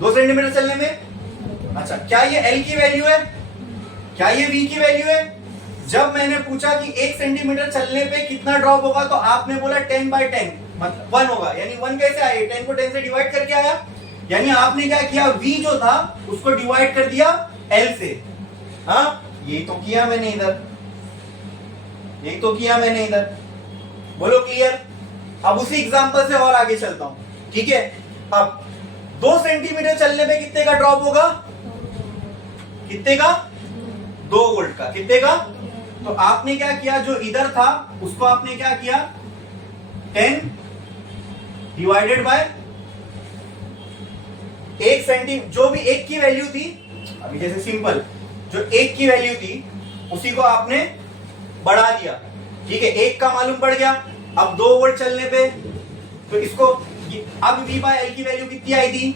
2 सेंटीमीटर चलने में, अच्छा क्या ये एल की वैल्यू है? क्या ये वी की वैल्यू है? जब मैंने पूछा कि 1 सेंटीमीटर चलने पे कितना ड्रॉप होगा, तो आपने बोला 10/10, मतलब 1 होगा। यानी 1 कैसे आया? 10 को 10 से डिवाइड करके आया। यानी आपने क्या किया? v जो था उसको डिवाइड कर दिया l से। हाँ, यही तो किया मैंने इधर, यही तो किया मैंने इधर। बोलो क्लियर? अब उसी एग्जांपल से और आगे चलता हूं। ठीक है, अब 2 सेंटीमीटर चलने पे कितने का ड्रॉप होगा? कितने का? 2 वोल्ट का। कितने का? तो आपने क्या किया? जो इधर था उसको आपने क्या किया? 10 डिवाइडेड बाय 1 सेंटीमीटर, जो भी 1 की वैल्यू थी, अभी जैसे सिंपल, जो 1 की वैल्यू थी उसी को आपने बढ़ा दिया। ठीक है, 1 का मालूम पड़ गया। अब 2 वोल्ट चलने पे, तो इसको, अब v बाय एल की वैल्यू कितनी आई थी?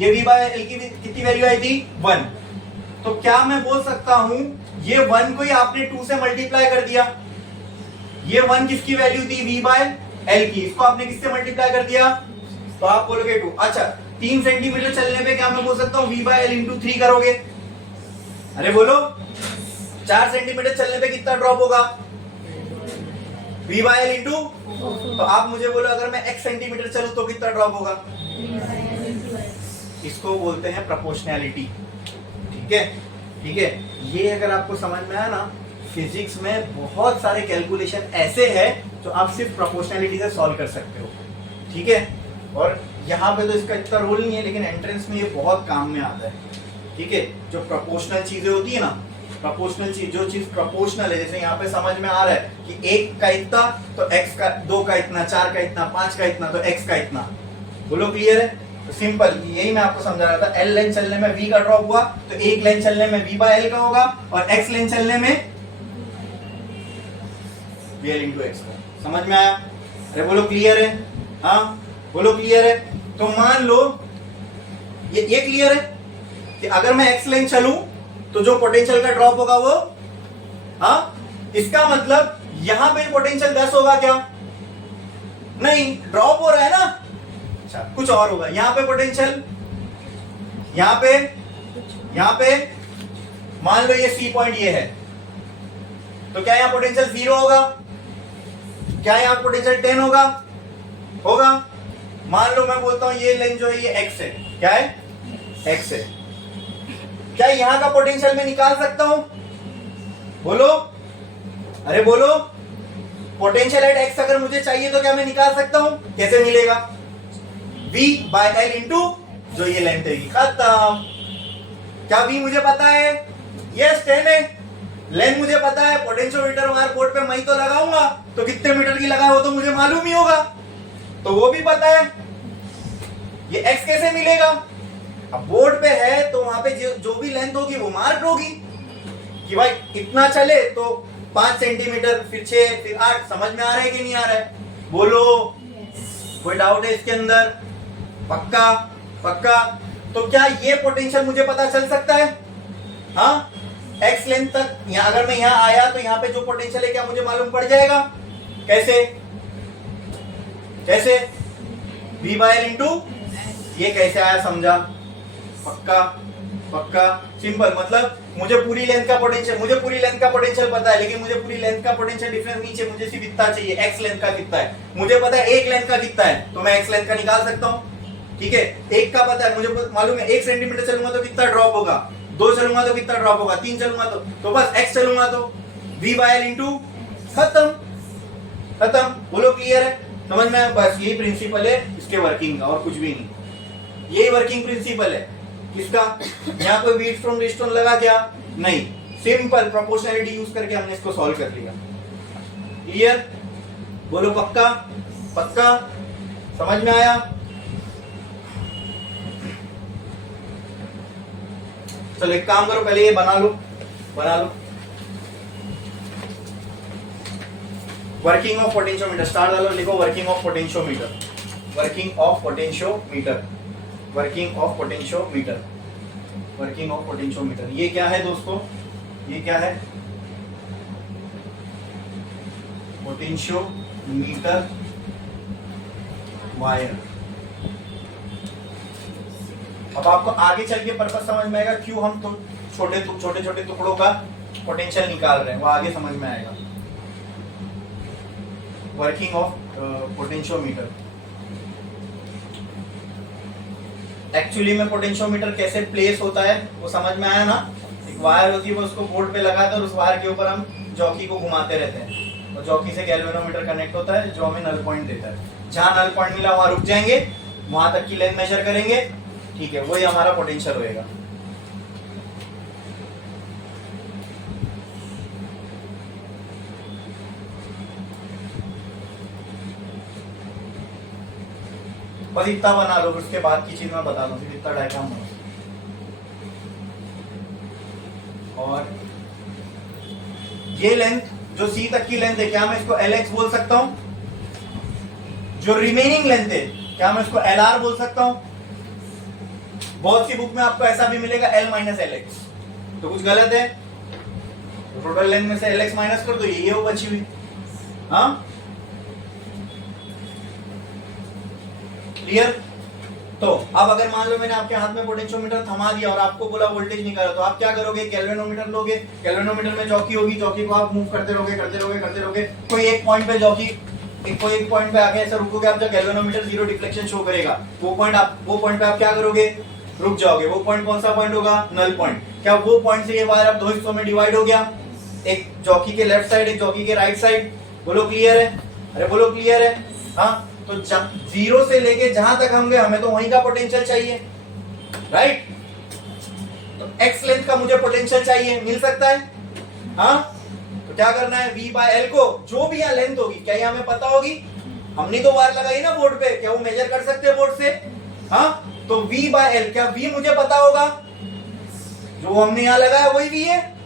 ये v बाय एल की कितनी वैल्यू आई थी? 1। तो क्या मैं बोल सकता हूं ये 1 को ही आपने 2 से मल्टीप्लाई कर दिया? ये 1 किसकी वैल्यू थी? v बाय एल की। इसको आपने किससे मल्टीप्लाई कर दिया? तो आप बोलोगे 2। अच्छा, 3 सेंटीमीटर चलने पे क्या मैं बोल सकता हूं v बाय एल इंटू 3 करोगे? अरे बोलो, 4 सेंटीमीटर चलने पे कितना ड्रॉप होगा? v बाय एल इंटू, तो आप मुझे बोलो अगर मैं x सेंटीमीटर चलूं तो कितना ड्रॉप होगा? इसको बोलते हैं प्रोपोर्शनैलिटी। ठीक है, ठीक है। ये अगर आपको समझ में आया ना, फिजिक्स में बहुत सारे कैलकुलेशन ऐसे हैं जो आप सिर्फ प्रोपोर्शनैलिटी से सॉल्व कर सकते हो। ठीक है, और यहाँ पे तो इसका इतना रोल नहीं है, लेकिन एंट्रेंस में ये बहुत काम में आता है। ठीक है, जो प्रोपोर्शनल चीजें होती है ना, प्रोपोर्शनल चीज, जो चीज प्रोपोर्शनल है, जैसे यहाँ पे समझ में आ रहा है कि 1 का इतना तो x का, 2 का इतना, 4 का इतना, 5 का इतना तो x का इतना। बोलो क्लियर है? तो सिंपल, यही मैं आपको समझा रहा था। l लेंथ चलने में v का ड्रॉप हुआ, तो 1 लेंथ चलने में v बाय l का होगा, और x लेंथ चलने में v l इंटू x का। समझ में आया? अरे बोलो क्लियर है? हाँ बोलो क्लियर है? तो मान लो ये क्लियर है कि अगर मैं x लेंथ चलूं तो जो पोटेंशियल का ड्रॉप होगा वो, हाँ, इसका मतलब यहां पे पोटेंशियल 10 होगा क्या? नहीं, ड्रॉप हो रहा है ना। अच्छा, कुछ और होगा। यहां पे पोटेंशियल, यहां पे मान लो ये सी पॉइंट ये है, तो क्या यहां पोटेंशियल 0 होगा? क्या यहां पोटेंशियल 10 होगा? होगा। मान लो मैं बोलता हूं ये लेंथ जो है ये x है। क्या है? x है। क्या यहां का पोटेंशियल मैं निकाल सकता हूं? बोलो, अरे बोलो, पोटेंशियल एट x अगर मुझे चाहिए तो क्या मैं निकाल सकता हूं? कैसे मिलेगा? V बाय L इंटू जो ये लेंथ है, खत्म। क्या V मुझे पता है? यस 10 है। लेंथ मुझे पता है, पोटेंशियोमीटर वायर बोर्ड पे मैं तो लगाऊंगा, तो कितने मीटर की लगाए वो तो मुझे मालूम ही होगा, तो वो भी पता है। ये x कैसे मिलेगा? अब बोर्ड पे है तो वहां पे जो भी लेंथ होगी वो मार्क होगी कि भाई इतना चले तो 5 सेंटीमीटर, फिर 6, फिर 8। समझ में आ रहा है कि नहीं आ रहा है? बोलो, कोई डाउट है इसके अंदर? पक्का? पक्का? तो क्या ये पोटेंशियल मुझे पता चल सकता है? हाँ, एक्स लेंथ तक अगर मैं यहाँ आया तो यहाँ पे जो पोटेंशियल है क्या मुझे मालूम पड़ जाएगा? कैसे? कैसे? V बाय L इंटू ये कैसे आया समझा? पक्का? पक्का? सिंपल। मतलब मुझे पूरी लेंथ का पोटेंशियल पता है, लेकिन मुझे पूरी लेंथ का पोटेंशियल डिफरेंस नहीं चाहिए, मुझे सिर्फ इतना चाहिए, एक्स लेंथ का कितना है। मुझे पता है एक लेंथ का कितना है, तो मैं एक्स लेंथ का निकाल सकता हूँ। ठीक है, एक का पता है, मुझे मालूम है 1 सेंटीमीटर चलूंगा तो कितना ड्रॉप होगा, 2 चलूंगा तो कितना ड्रॉप होगा, 3 चलूंगा तो बस एक्स चलूंगा तो V बाय L इंटू, खत्म। खत्म। बोलो क्लियर है? समझ में आया? बस यही प्रिंसिपल है इसके वर्किंग का, और कुछ भी नहीं। यही वर्किंग प्रिंसिपल है किसका? यहाँ कोई व्हीटस्टोन लगा क्या? नहीं, सिंपल प्रोपोर्शनैलिटी यूज करके हमने इसको सॉल्व कर लिया। क्लियर? बोलो पक्का? पक्का? समझ में आया? चलो एक काम करो, पहले ये बना लो। वर्किंग ऑफ पोटेंशियोमीटर, स्टार डालो, लिखो working of potentiometer. Working of potentiometer. ये क्या है दोस्तों? ये क्या है? Potentiometer wire. अब आपको आगे चल के पर्पस समझ में आएगा क्यों हम तो छोटे टुकड़ों का पोटेंशियल निकाल रहे हैं, वो आगे समझ में आएगा। Working of potentiometer. एक्चुअली में पोटेंशियोमीटर कैसे प्लेस होता है वो समझ में आया ना? एक वायर होती है, वो उसको बोर्ड पे लगाते हैं और उस वायर के ऊपर हम जॉकी को घुमाते रहते हैं, और जॉकी से गैल्वेनोमीटर कनेक्ट होता है जो हमें नल पॉइंट देता है। जहां नल पॉइंट मिला वहां रुक जाएंगे, वहां तक की लेंथ मेजर करेंगे। ठीक है, वही हमारा पोटेंशियल होएगा। बस इतना बना लो, उसके बाद की चीज मैं बता दूं, फिर इतना डायग्राम बना। और ये लेंथ जो C तक की लेंथ है, क्या मैं इसको LX बोल सकता हूं? जो रिमेनिंग लेंथ है क्या मैं इसको LR बोल सकता हूं? बहुत सी बुक में आपको ऐसा भी मिलेगा L माइनस LX, तो कुछ गलत है। टोटल लेंथ में से LX माइनस कर दो, ये वो बची हुई। हाँ, क्लियर? तो अब अगर मान लो मैंने आपके हाथ में पोटेंशियोमीटर थमा दिया और आपको बोला वोल्टेज निकालो, तो आप क्या करोगे? गैल्वेनोमीटर लोगे, गैल्वेनोमीटर में जॉकी होगी, जॉकी को आप मूव करते रहोगे। कोई एक पॉइंट पे जॉकी, कोई एक पॉइंट पे आके ऐसा रुकोगे आप, जब गैल्वेनोमीटर 0 डिफ्लेक्शन शो करेगा, वो पॉइंट पे आप क्या करोगे? रुक जाओगे। वो पॉइंट कौन सा पॉइंट होगा? Null point. क्या वो पॉइंट से ये वायर अब 2 हिस्सों में डिवाइड हो गया? एक जॉकी के लेफ्ट साइड, एक जॉकी के राइट साइड। बोलो क्लियर है? अरे बोलो क्लियर है? हाँ, तो 0 से लेके जहां तक हम गए, हमें तो वहीं का पोटेंशियल चाहिए, राइट? तो एक्स लेंथ का मुझे पोटेंशियल चाहिए, मिल सकता है? हाँ, तो क्या करना है? V बाय L को जो भी यहाँ लेंथ होगी, क्या ये हमें पता होगी? हमने तो वायर लगाई ना बोर्ड पे, क्या वो मेजर कर सकते हैं बोर्ड से? हाँ, तो V बाय L, क्या V मुझे पता होगा? जो हमने यहां लगाया वही V है।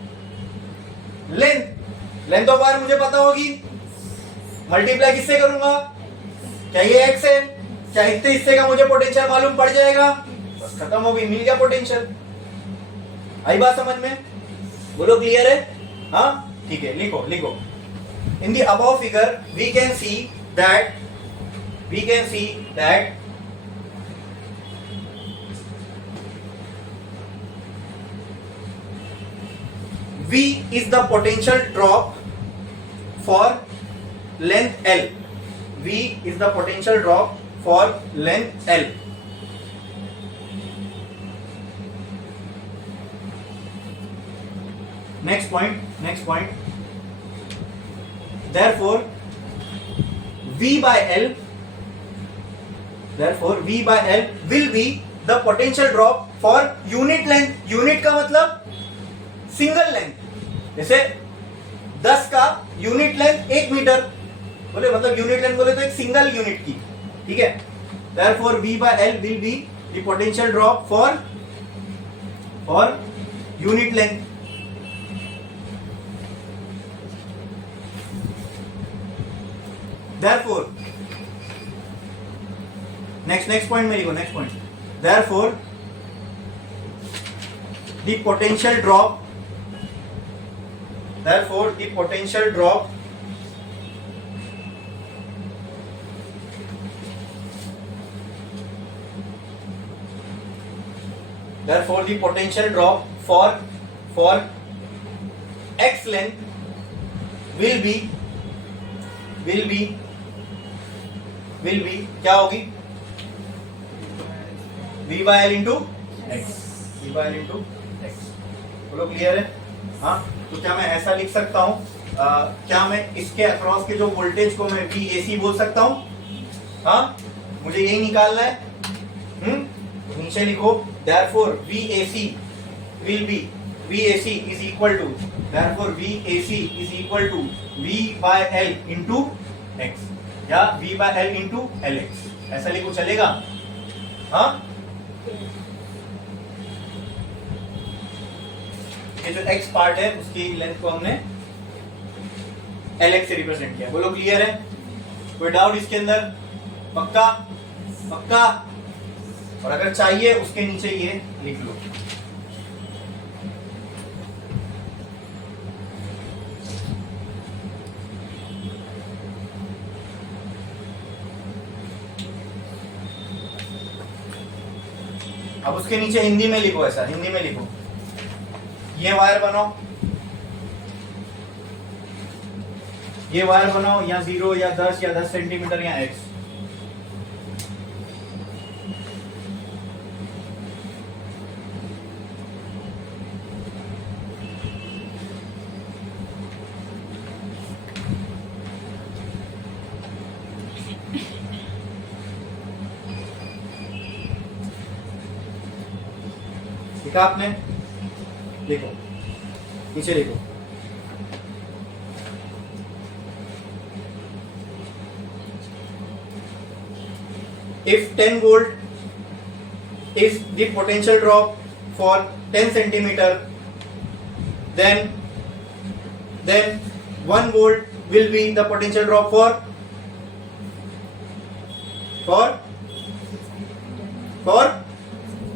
लेंथ ऑफ वायर मुझे पता होगी, मल्टीप्लाई किससे करूंगा? क्या ये x है? क्या इतने हिस्से का मुझे पोटेंशियल मालूम पड़ जाएगा? बस खत्म हो गई, मिल गया पोटेंशियल। आई बात समझ में? बोलो क्लियर है? हाँ, ठीक है, लिखो। In the above figure we can see that V is the potential drop for length L. V is the potential drop for length L. Next point. Therefore, V by L therefore V by L will be the potential drop for unit length. Unit का मतलब single length, जैसे 10 का unit length 1 metre बोले, मतलब unit length बोले तो एक single unit की, ठीक है. therefore V by L will be the potential drop for unit length. therefore next point में लिखो, next point. therefore the potential drop therefore the potential drop for x length will be क्या होगी, v by l into x. बोलो clear है? हाँ, तो क्या मैं ऐसा लिख सकता हूँ, क्या मैं इसके अक्रॉस के जो वोल्टेज को मैं VAC बोल सकता हूँ? हाँ, मुझे यही निकालना है. नीचे लिखो, therefore VAC is equal to V by L into x या V by L into LX, ऐसा लिखो, चलेगा? हाँ, ये जो x पार्ट है उसकी लेंथ को हमने LX से रिप्रेजेंट किया. बोलो क्लियर है? कोई डाउट इसके अंदर? पक्का? और अगर चाहिए उसके नीचे ये लिख लो. अब उसके नीचे हिंदी में लिखो, ऐसा हिंदी में लिखो, ये वायर बनाओ, या 0 या 10 या 10 सेंटीमीटर या x. लिखा आपने? लिखो, नीचे लिखो. If 10 volt is the potential drop for 10 centimeter, then 1 volt will be the potential drop for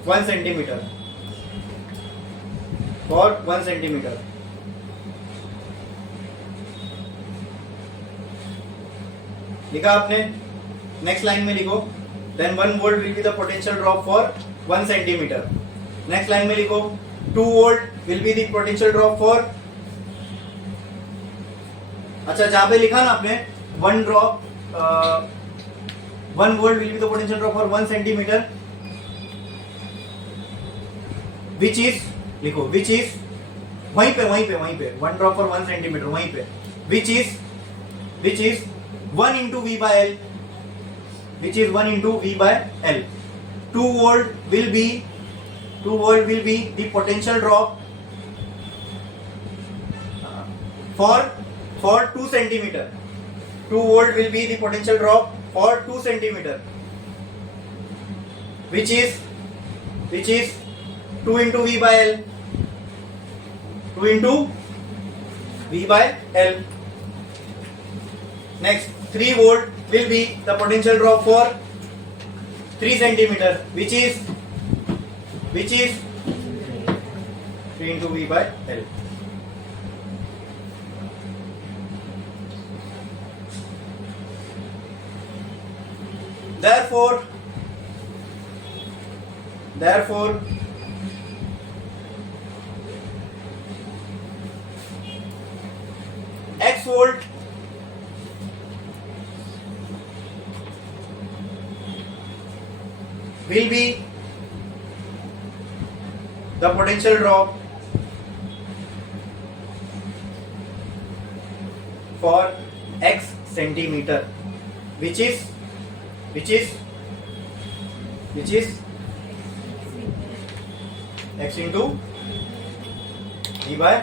1 centimeter. लिखा आपने? नेक्स्ट लाइन में लिखो, then 1 volt will be the potential drop for 1 centimeter. Next line में लिखो, 2 volt will be the potential drop for, अच्छा जहां पे लिखा ना आपने 1 volt will be the potential drop for 1 centimeter, which is लिखो, which is वहीं पे 1 drop for 1 centimeter वहीं पे, which is 1 into V by L, 2 volt will be the potential drop for 2 centimeter. 2 volt will be the potential drop for 2 centimeter, which is 2 into V by L. Next, 3 volt will be the potential drop for 3 centimeter, which is 3 into V by L. Therefore x volt will be the potential drop for x centimeter, which is which is x into v by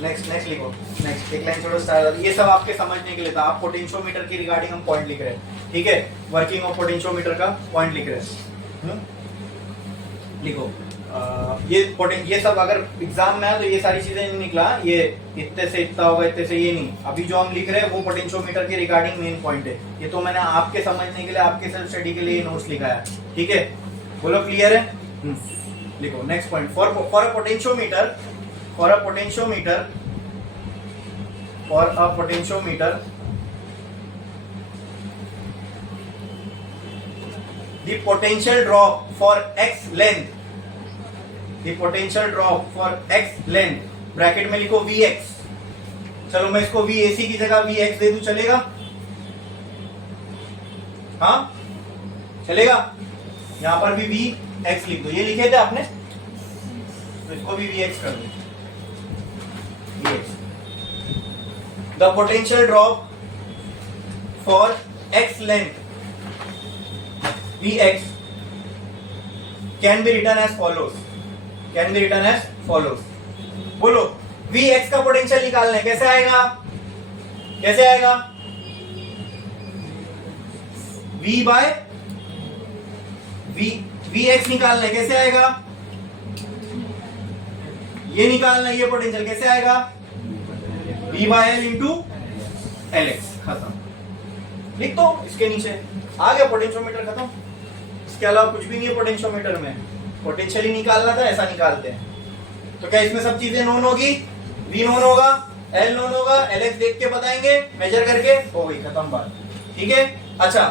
next लिखो। Next एक line छोड़ो star. ये सब आपके समझने के लिए था। आप पोटेंशियोमीटर की रिगार्डिंग हम पॉइंट लिख रहे हैं, ठीक है। वर्किंग ऑफ पोटेंशियोमीटर का पॉइंट लिख रहे हैं। लिखो ये सब अगर एग्जाम में है तो ये सारी चीजें नहीं निकला, ये इतने से इतना होगा, इतने से ये नहीं। अभी जो हम लिख रहे हैं वो पोटेंशियोमीटर के रिगार्डिंग मेन पॉइंट है। ये तो मैंने आपके समझने के लिए, आपके सेल्फ स्टडी के लिए नोट्स लिखा है, ठीक है। बोलो क्लियर है? लिखो next point. For a potentiometer the potential drop for x length bracket में लिखो vx। चलो मैं इसको vac की जगह vx दे दूं, चलेगा? हाँ चलेगा। यहां पर भी vx लिख दो। ये लिखे थे आपने, तो इसको भी vx कर दो। The potential drop for x length Vx can be written as follows। बोलो Vx का पोटेंशियल निकालना है, कैसे आएगा? V बाय Vx निकालना है, कैसे आएगा? ये निकालना है, ये पोटेंशियल कैसे आएगा? V by L into LX। खत्म। लिख दो इसके नीचे, आ गया पोटेंशियोमीटर खत्म। इसके अलावा कुछ भी नहीं है पोटेंशियोमीटर में। पोटेंशियल ही निकालना था, ऐसा निकालते हैं। तो क्या इसमें सब चीजें नोन होगी? V नोन होगा, L नोन होगा, LX देख के बताएंगे, मेजर करके, हो गई खत्म बात, ठीक है। अच्छा,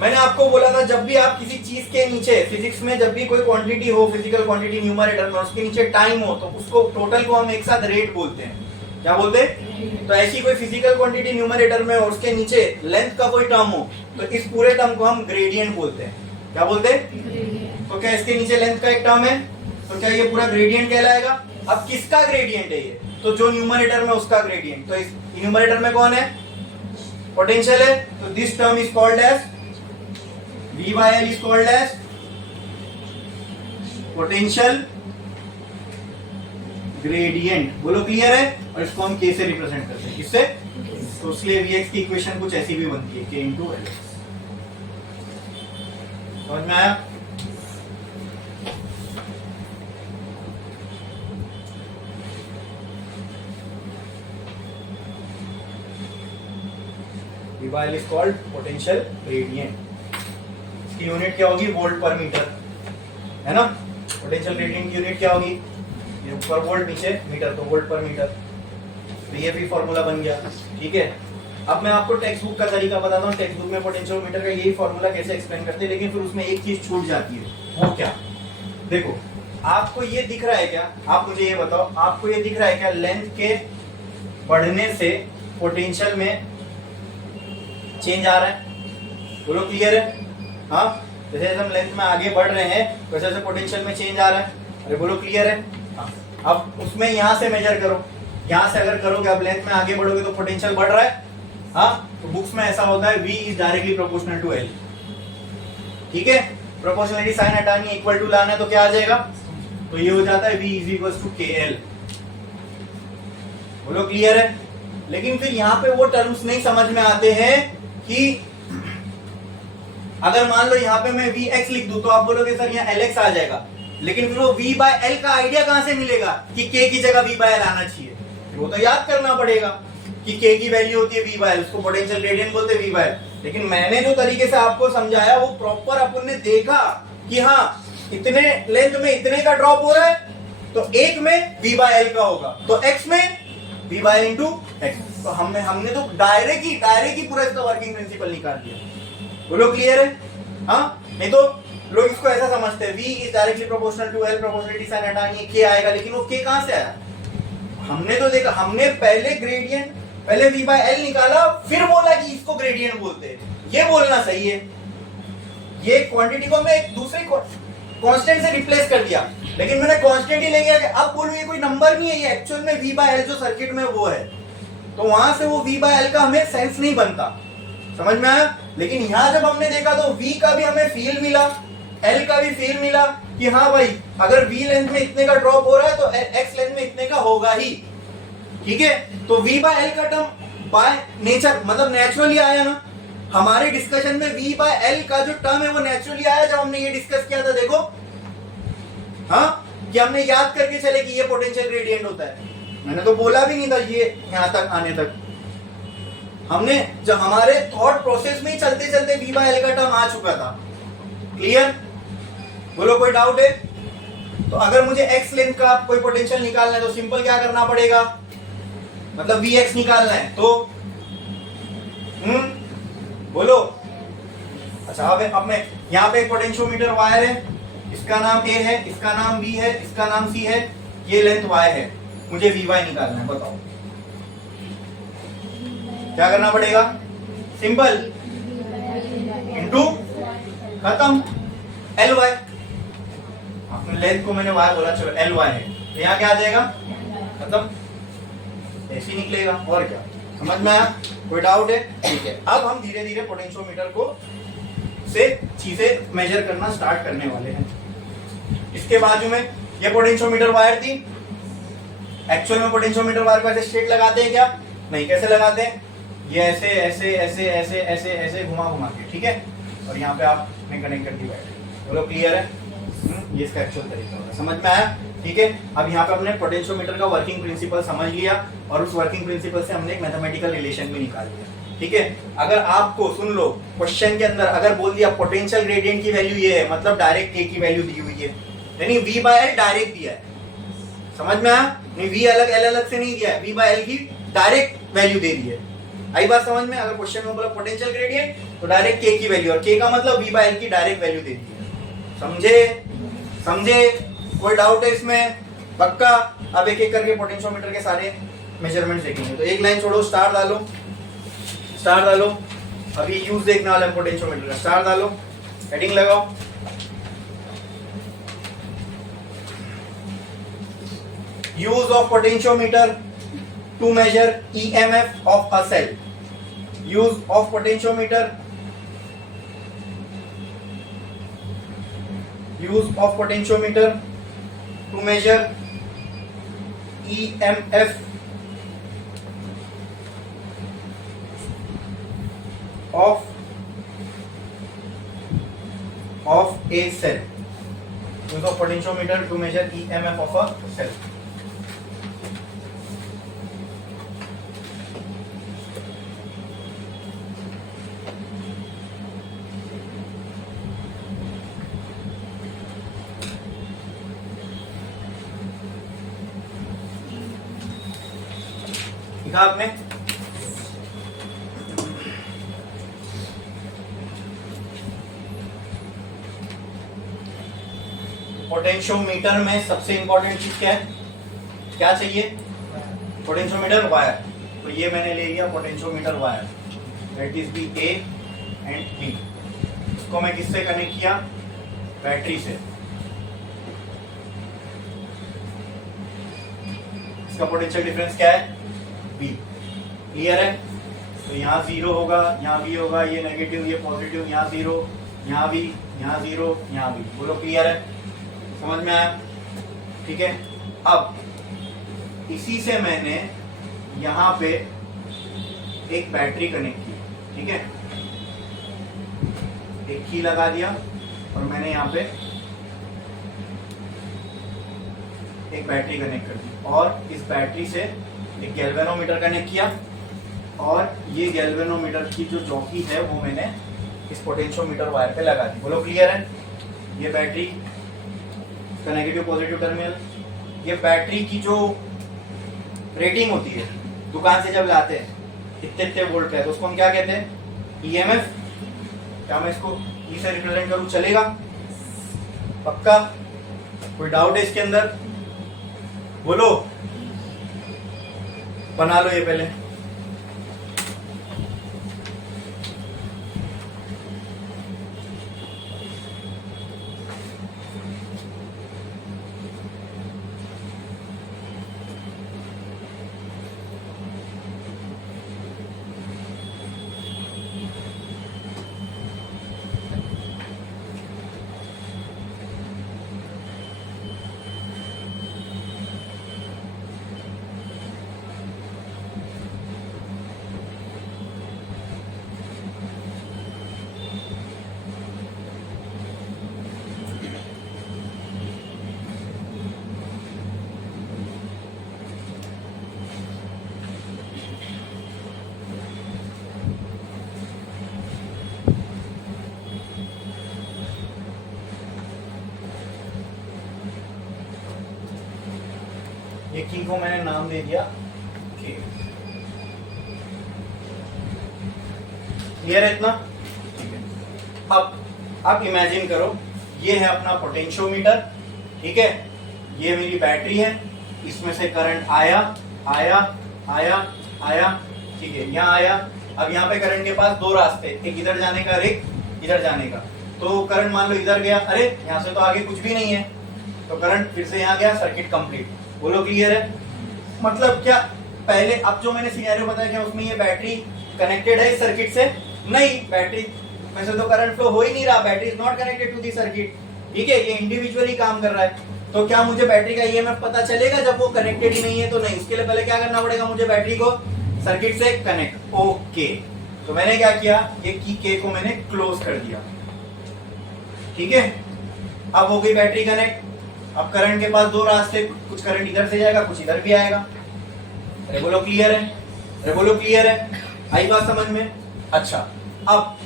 मैंने आपको बोला था जब भी आप किसी चीज के नीचे, फिजिक्स में जब भी कोई क्वांटिटी हो, फिजिकल क्वांटिटी न्यूमरेटर में, उसके नीचे टाइम हो, तो उसको टोटल को हम एक साथ रेट बोलते हैं। क्या बोलते हैं? तो ऐसी कोई फिजिकल क्वांटिटी न्यूमरेटर में और उसके नीचे लेंथ का कोई टर्म हो, तो इस पूरे टर्म को हम ग्रेडियंट बोलते हैं। क्या बोलते हैं? तो क्या इसके नीचे लेंथ का एक टर्म है, तो क्या ये पूरा ग्रेडियंट कहलाएगा? अब किसका ग्रेडियंट है ये? तो जो न्यूमरेटर में उसका ग्रेडियंट। तो इस न्यूमरेटर में कौन है? पोटेंशियल है। तो this term is called as V by L is called as potential gradient. बोलो क्लियर है? और इसको हम K से रिप्रेजेंट करते हैं, किससे? तो इसलिए Vx की इक्वेशन कुछ ऐसी भी बनती है, K इंटू Lx। समझ में आया? V by L is called potential gradient। इसकी यूनिट क्या होगी? वोल्ट पर मीटर, है ना। पोटेंशियल ग्रेडियंट की यूनिट क्या होगी? ये ऊपर वोल्ट, नीचे मीटर, तो वोल्ट पर मीटर। तो ये भी फॉर्मूला बन गया, ठीक है। अब मैं आपको टेक्स्ट बुक का तरीका बताता हूँ। टेक्स्ट बुक में पोटेंशियोमीटर का यही फॉर्मूला कैसे एक्सप्लेन करते हैं, लेकिन फिर उसमें एक चीज छूट जाती है। वो क्या? देखो, आपको ये दिख रहा है क्या? आप मुझे ये बताओ, आपको ये दिख रहा है क्या? लेंथ के बढ़ने से पोटेंशियल में चेंज आ रहा है। बोलो क्लियर है? हाँ, जैसे हम लेंथ में आगे बढ़ रहे हैं वैसे वैसे पोटेंशियल में चेंज आ रहा है। अरे बोलो क्लियर है? हाँ। अब उसमें यहां से मेजर करो, यहां से अगर करोगे, अब लेंथ में आगे बढ़ोगे तो पोटेंशियल बढ़ रहा है। हाँ, तो बुक्स में ऐसा होता है V is directly proportional to L, ठीक है। प्रोपोर्शनलिटी साइन हटानी, इक्वल टू लाना है, तो क्या आ जाएगा? तो ये हो जाता है V is equal to KL। बोलो क्लियर है? लेकिन फिर यहाँ पे वो टर्म्स नहीं समझ में आते हैं कि अगर मान लो यहाँ पे मैं Vx लिख दूं तो आप बोलोगे सर यहाँ Lx आ जाएगा, लेकिन फिर वो V by L का आइडिया कहां से मिलेगा कि K की जगह V by L आना चाहिए? वो तो याद करना पड़ेगा कि K की वैल्यू होती है V by L, उसको पोटेंशियल ग्रेडियंट बोलते हैं V by L। लेकिन मैंने जो तरीके से आपको समझाया वो प्रॉपर अपन ने देखा कि हाँ, इतने लेंथ में इतने का ड्रॉप हो रहा है, तो एक में V by L का होगा, तो X में V by L into X। तो हमने तो डायरेक्ट ही पूरा इसका वर्किंग प्रिंसिपल निकाल दिया। बोलो क्लियर है? हाँ, नहीं तो लोग इसको ऐसा समझते हैं V is directly proportional to L, proportionality sign हटानी, K आएगा, लेकिन वो K कहां से आया? हमने तो देखा, हमने पहले ग्रेडियंट, पहले V by L निकाला, फिर बोला कि इसको ग्रेडियंट बोलते हैं। ये बोलना सही है। ये क्वांटिटी को हमने एक दूसरे कांस्टेंट से रिप्लेस कर दिया। लेकिन मैंने कांस्टेंट ही ले गया। अब बोलो ये कोई नंबर नहीं है, ये एक्चुअल में V बाय एल जो सर्किट में वो है, तो वहां से वो V बाय एल का हमें सेंस नहीं बनता, समझ में आया। लेकिन यहां जब हमने देखा तो V का भी हमें फील मिला, L का भी फील मिला कि हाँ भाई अगर V लेंथ में इतने का ड्रॉप हो रहा है तो X लेंथ में इतने का होगा ही, ठीक है। तो V बाय एल का टर्म बाय नेचर मतलब नेचुरली आया ना हमारे डिस्कशन में। V बाय एल का जो टर्म है वो नेचुरली आया जब हमने ये डिस्कस किया था, देखो हाँ, कि हमने याद करके चले कि ये पोटेंशियल ग्रेडियंट होता है। मैंने तो बोला भी नहीं था ये यहां तक आने तक, हमने जब हमारे थॉट प्रोसेस में ही चलते चलते V बाय एल का टर्म आ चुका था। क्लियर? बोलो कोई डाउट है? तो अगर मुझे x लेंथ का कोई पोटेंशियल निकालना है तो सिंपल क्या करना पड़ेगा, मतलब Vx निकालना है तो बोलो। अच्छा अब मैं यहाँ पे एक पोटेंशियोमीटर वायर है, इसका नाम A है, इसका नाम B है, इसका नाम C है, ये लेंथ Y है, मुझे Vy निकालना है, बताओ क्या करना पड़ेगा? सिंपल, इनटू खत्म Ly। आपने लेंथ को मैंने Y बोला, चलो Ly है, तो यहाँ क्या आ जाएगा? खत्म, ऐसे ही निकलेगा और क्या। समझ में आया? कोई डाउट है? ठीक है, अब हम धीरे धीरे पोटेंशियोमीटर को से चीजें मेजर करना स्टार्ट करने वाले हैं। इसके बाजू में ये पोटेंशियोमीटर वायर थी। एक्चुअल में पोटेंशियोमीटर वायर को ऐसे स्ट्रेट लगाते हैं क्या? नहीं, कैसे लगाते हैं? ये ऐसे ऐसे ऐसे ऐसे ऐसे ऐसे घुमा घुमा के, ठीक है। और यहाँ पे आपने कनेक्ट कर दी बैटरी। बोलो क्लियर है? ये इसका एक्चुअल तरीका होगा, समझ में आया? ठीक है, अब यहाँ पे हमने पोटेंशियोमीटर का वर्किंग प्रिंसिपल समझ लिया और उस वर्किंग प्रिंसिपल से हमने एक मैथमेटिकल रिलेशन भी निकाल लिया, ठीक है। अगर आपको सुन लो क्वेश्चन के अंदर अगर बोल दिया पोटेंशियल ग्रेडियंट की वैल्यू ये है, मतलब डायरेक्ट K की वैल्यू दी हुई है, यानी V बाय एल डायरेक्ट दिया है, समझ में आया? नहीं, V अलग L अलग से नहीं दिया है, V बाय एल की डायरेक्ट वैल्यू दे दी है। आई बात समझ में? अगर क्वेश्चन में बोला पोटेंशियल ग्रेडियंट तो डायरेक्ट K की वैल्यू, और K का मतलब V बाय एल की डायरेक्ट वैल्यू दे दी है। समझे? कोई डाउट है इसमें? पक्का? अब एक एक करके पोटेंशियोमीटर के सारे मेजरमेंट्स देखेंगे। तो एक लाइन छोड़ो, स्टार डालो, स्टार डालो। अभी यूज देखने वाला है पोटेंशियोमीटर का, स्टार डालो, हेडिंग लगाओ। Use of potentiometer to measure EMF of a cell. Use of potentiometer, use of potentiometer to measure EMF of a cell. Use of potentiometer to measure EMF of a cell. आपने potentiometer में सबसे important चीज क्या है? क्या चाहिए? Potentiometer wire. तो ये मैंने ले लिया potentiometer wire, that is B A and B। इसको मैं किससे कनेक्ट किया? बैटरी से। इसका पोटेंशियल डिफरेंस क्या है? B। क्लियर है? तो यहाँ 0 होगा, यहाँ B होगा, ये नेगेटिव ये पॉजिटिव, यहाँ 0, यहाँ B, यहाँ 0, यहाँ B। बोलो क्लियर है? समझ में आया? ठीक है, अब इसी से मैंने यहाँ पे एक बैटरी कनेक्ट की, ठीक है, एक की लगा दिया और मैंने यहाँ पे एक बैटरी कनेक्ट कर दी और इस बैटरी से एक गैल्वेनोमीटर कनेक्ट किया और ये गैल्वेनोमीटर की जो चौकी है वो मैंने इस पोटेंशियोमीटर वायर पे लगा दी। बोलो क्लियर है? ये बैटरी का नेगेटिव पॉजिटिव टर्मिनल, ये बैटरी की जो रेटिंग होती है दुकान से जब लाते हैं इतने इतने वोल्ट का है तो उसको हम क्या कहते हैं? EMF। क्या मैं इसको E से रिप्रेजेंट करूं? चलेगा? पक्का? कोई डाउट है इसके अंदर? बोलो, बना लो ये पहले। ये की को मैंने नाम दे दिया के। क्लियर है इतना? ठीक है। अब इमेजिन करो, ये है अपना पोटेंशियोमीटर, ठीक है, ये मेरी बैटरी है, इसमें से करंट आया आया आया आया, ठीक है, यहाँ आया। अब यहाँ पे करंट के पास दो रास्ते, एक इधर जाने का और एक इधर जाने का। तो करंट मान लो इधर गया, अरे यहाँ से तो आगे कुछ भी नहीं है, तो करंट फिर से यहाँ गया, सर्किट कंप्लीट। बोलो क्लियर है? मतलब क्या, पहले अब जो मैंने सिनेरियो बताया क्या उसमें ये बैटरी कनेक्टेड है इस सर्किट से? नहीं, बैटरी में से तो करंट फ्लो हो ही नहीं रहा, battery is not connected to the circuit, ठीक है, ये इंडिविजुअली काम कर रहा है। तो क्या मुझे बैटरी का ईएमएफ पता चलेगा जब वो कनेक्टेड ही नहीं है? तो नहीं, उसके लिए पहले क्या करना पड़ेगा, मुझे बैटरी को सर्किट से कनेक्ट। ओके, तो मैंने क्या किया, ये की के को मैंने क्लोज कर दिया, ठीक है। अब हो गई बैटरी कनेक्ट। अब करंट के पास दो रास्ते, कुछ करंट इधर से जाएगा, कुछ इधर भी आएगा। अरे बोलो क्लियर है? अरे बोलो क्लियर है? आई बात समझ में? अच्छा, अब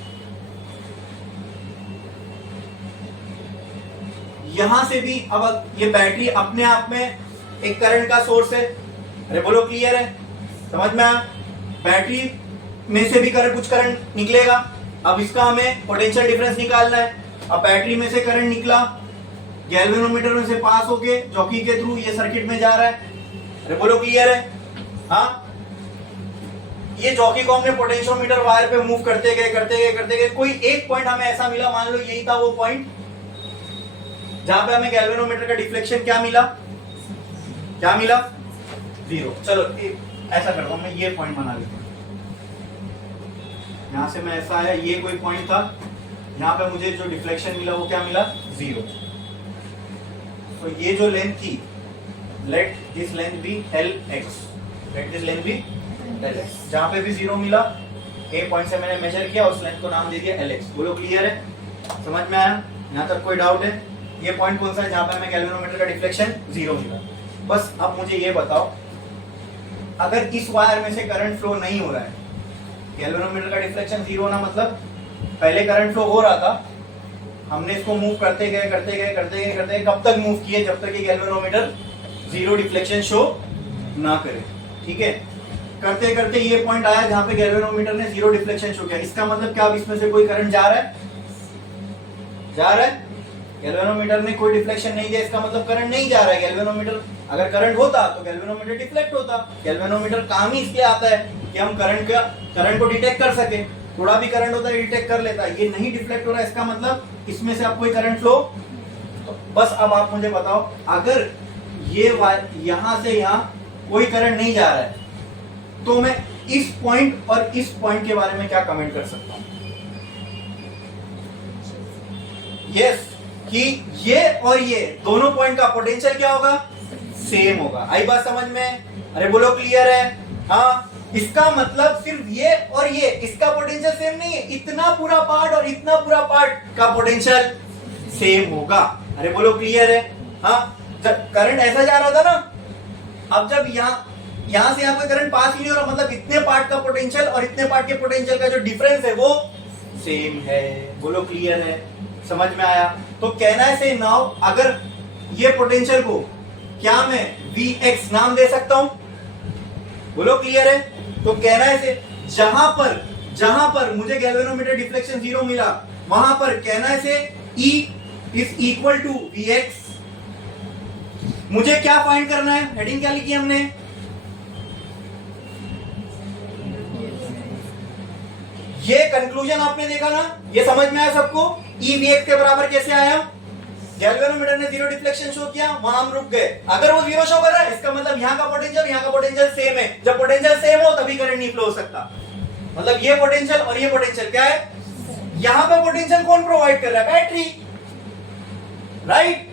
यहां से भी, अब ये बैटरी अपने आप में एक करंट का सोर्स है। अरे बोलो क्लियर है? समझ में आया? बैटरी में से भी करंट, कुछ करंट निकलेगा। अब इसका हमें पोटेंशियल डिफरेंस निकालना है। अब बैटरी में से करंट निकला, गैल्वेनोमीटर में से पास होके जॉकी के थ्रू ये सर्किट में जा रहा है। अरे बोलो क्लियर है? हाँ, ये जॉकी को हमने पोटेंशियोमीटर वायर पे मूव करते गए, कोई एक पॉइंट हमें ऐसा मिला, मान लो यही था वो पॉइंट जहां पे हमें गैल्वेनोमीटर का डिफ्लेक्शन क्या मिला, क्या मिला? 0। चलो ऐसा करता हूं, मैं ये पॉइंट बना लेता हूं। यहां से मैं ऐसा है, ये कोई पॉइंट था, यहां पे मुझे जो डिफ्लेक्शन मिला वो क्या मिला? 0। तो ये जो लेंथ थी, let this length be LX, let this length be LX, जहां पे भी 0 मिला, ए पॉइंट से मैंने मेजर किया, उस लेंथ को नाम दे दिया LX। बोलो क्लियर है? समझ में आया? यहां तक कोई डाउट है? ये पॉइंट कौन सा है जहां पे हमें गैल्वेनोमीटर का डिफ्लेक्शन 0 मिला? बस अब मुझे ये बताओ, अगर इस वायर में से करंट फ्लो नहीं हो रहा है, गैल्वेनोमीटर का डिफ्लेक्शन 0 होना मतलब पहले करंट फ्लो हो रहा था, हमने इसको मूव करते गए, कब तक मूव किए? जब तक ये गैल्वेनोमीटर 0 डिफ्लेक्शन शो ना करे, ठीक है। करते करते ये पॉइंट आया जहां पे गैल्वेनोमीटर ने 0 डिफ्लेक्शन शो किया। इसका मतलब क्या, अब इसमें से कोई करंट जा रहा है? जा रहा है? गैल्वेनोमीटर ने कोई डिफ्लेक्शन नहीं दिया, इसका मतलब करंट नहीं जा रहा है। गैल्वेनोमीटर, अगर करंट होता तो गैल्वेनोमीटर डिफ्लेक्ट होता। गैल्वेनोमीटर काम ही इसलिए आता है कि हम करंट को डिटेक्ट कर सके। थोड़ा भी करंट होता है डिटेक्ट कर लेता है, ये नहीं डिफ्लेक्ट हो रहा है, इसका मतलब इसमें से अब कोई करंट फ्लो। तो बस अब आप मुझे बताओ, अगर ये यहां से यहां कोई करंट नहीं जा रहा है, तो मैं इस पॉइंट और इस पॉइंट के बारे में क्या कमेंट कर सकता हूं? यस, कि ये और ये दोनों पॉइंट का पोटेंशियल क्या होगा? सेम होगा। आई बात समझ में? अरे बोलो क्लियर है? हाँ, इसका मतलब सिर्फ ये और ये, इसका पोटेंशियल सेम नहीं है, इतना पूरा पार्ट और इतना पूरा पार्ट का पोटेंशियल सेम होगा। अरे बोलो क्लियर है? हाँ, जब करंट ऐसा जा रहा था ना, अब जब यहां से यहां कोई करंट पास ही नहीं हो रहा, मतलब इतने पार्ट का पोटेंशियल और इतने पार्ट के पोटेंशियल का जो डिफरेंस है वो सेम है। बोलो क्लियर है? समझ में आया? तो कहना है से नाउ, अगर ये पोटेंशियल को क्या मैं Vx नाम दे सकता हूं? बोलो क्लियर है? तो कहना है से जहां पर मुझे गैल्वेनोमीटर डिफ्लेक्शन 0 मिला, वहां पर कहना है से E is equal to Vx। मुझे क्या फाइंड करना है? हेडिंग क्या लिखी हमने? ये कंक्लूजन आपने देखा ना, ये समझ में आया सबको? E Vx के बराबर कैसे आया? गैल्वेनोमीटर ने 0 डिफ्लेक्शन शो किया, वहां हम रुक गए। अगर वो 0 शो कर रहा है, इसका मतलब यहां का पोटेंशियल सेम है। जब पोटेंशियल सेम हो तभी करंट नहीं फ्लो हो सकता। मतलब ये पोटेंशियल और ये पोटेंशियल क्या है? यहां पे पोटेंशियल कौन प्रोवाइड कर रहा है? Battery, right?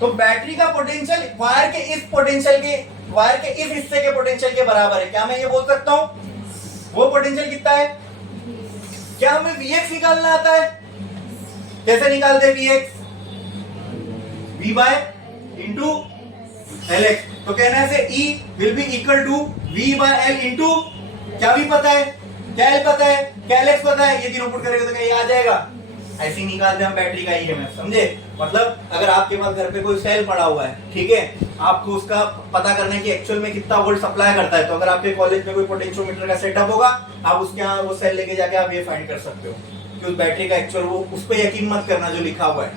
तो बैटरी का पोटेंशियल वायर के इस हिस्से के पोटेंशियल के बराबर है। क्या मैं ये बोल सकता हूं? वो पोटेंशियल कितना है? क्या हमें Vx निकालना आता है? कैसे निकालते हैं Vx? V by into Lx। तो कहना है से E will be equal to V by L into, क्या V पता है, क्या L पता है, क्या Lx पता है? ये तीनों पुट करेगा तो क्या ये आ जाएगा? ऐसे ही निकालते हैं हम बैटरी का ईएमएफ, समझे? मतलब अगर आपके पास घर पे कोई सेल पड़ा हुआ है, ठीक है, आपको उसका पता करना है कि एक्चुअल में कितना वोल्ट सप्लाई करता है, तो अगर आपके कॉलेज में कोई पोटेंशियोमीटर का सेटअप होगा, आप उसके यहाँ वो सेल लेके जाके आप ये फाइंड कर सकते हो कि उस बैटरी का एक्चुअल, वो उस पर यकीन मत करना जो लिखा हुआ है,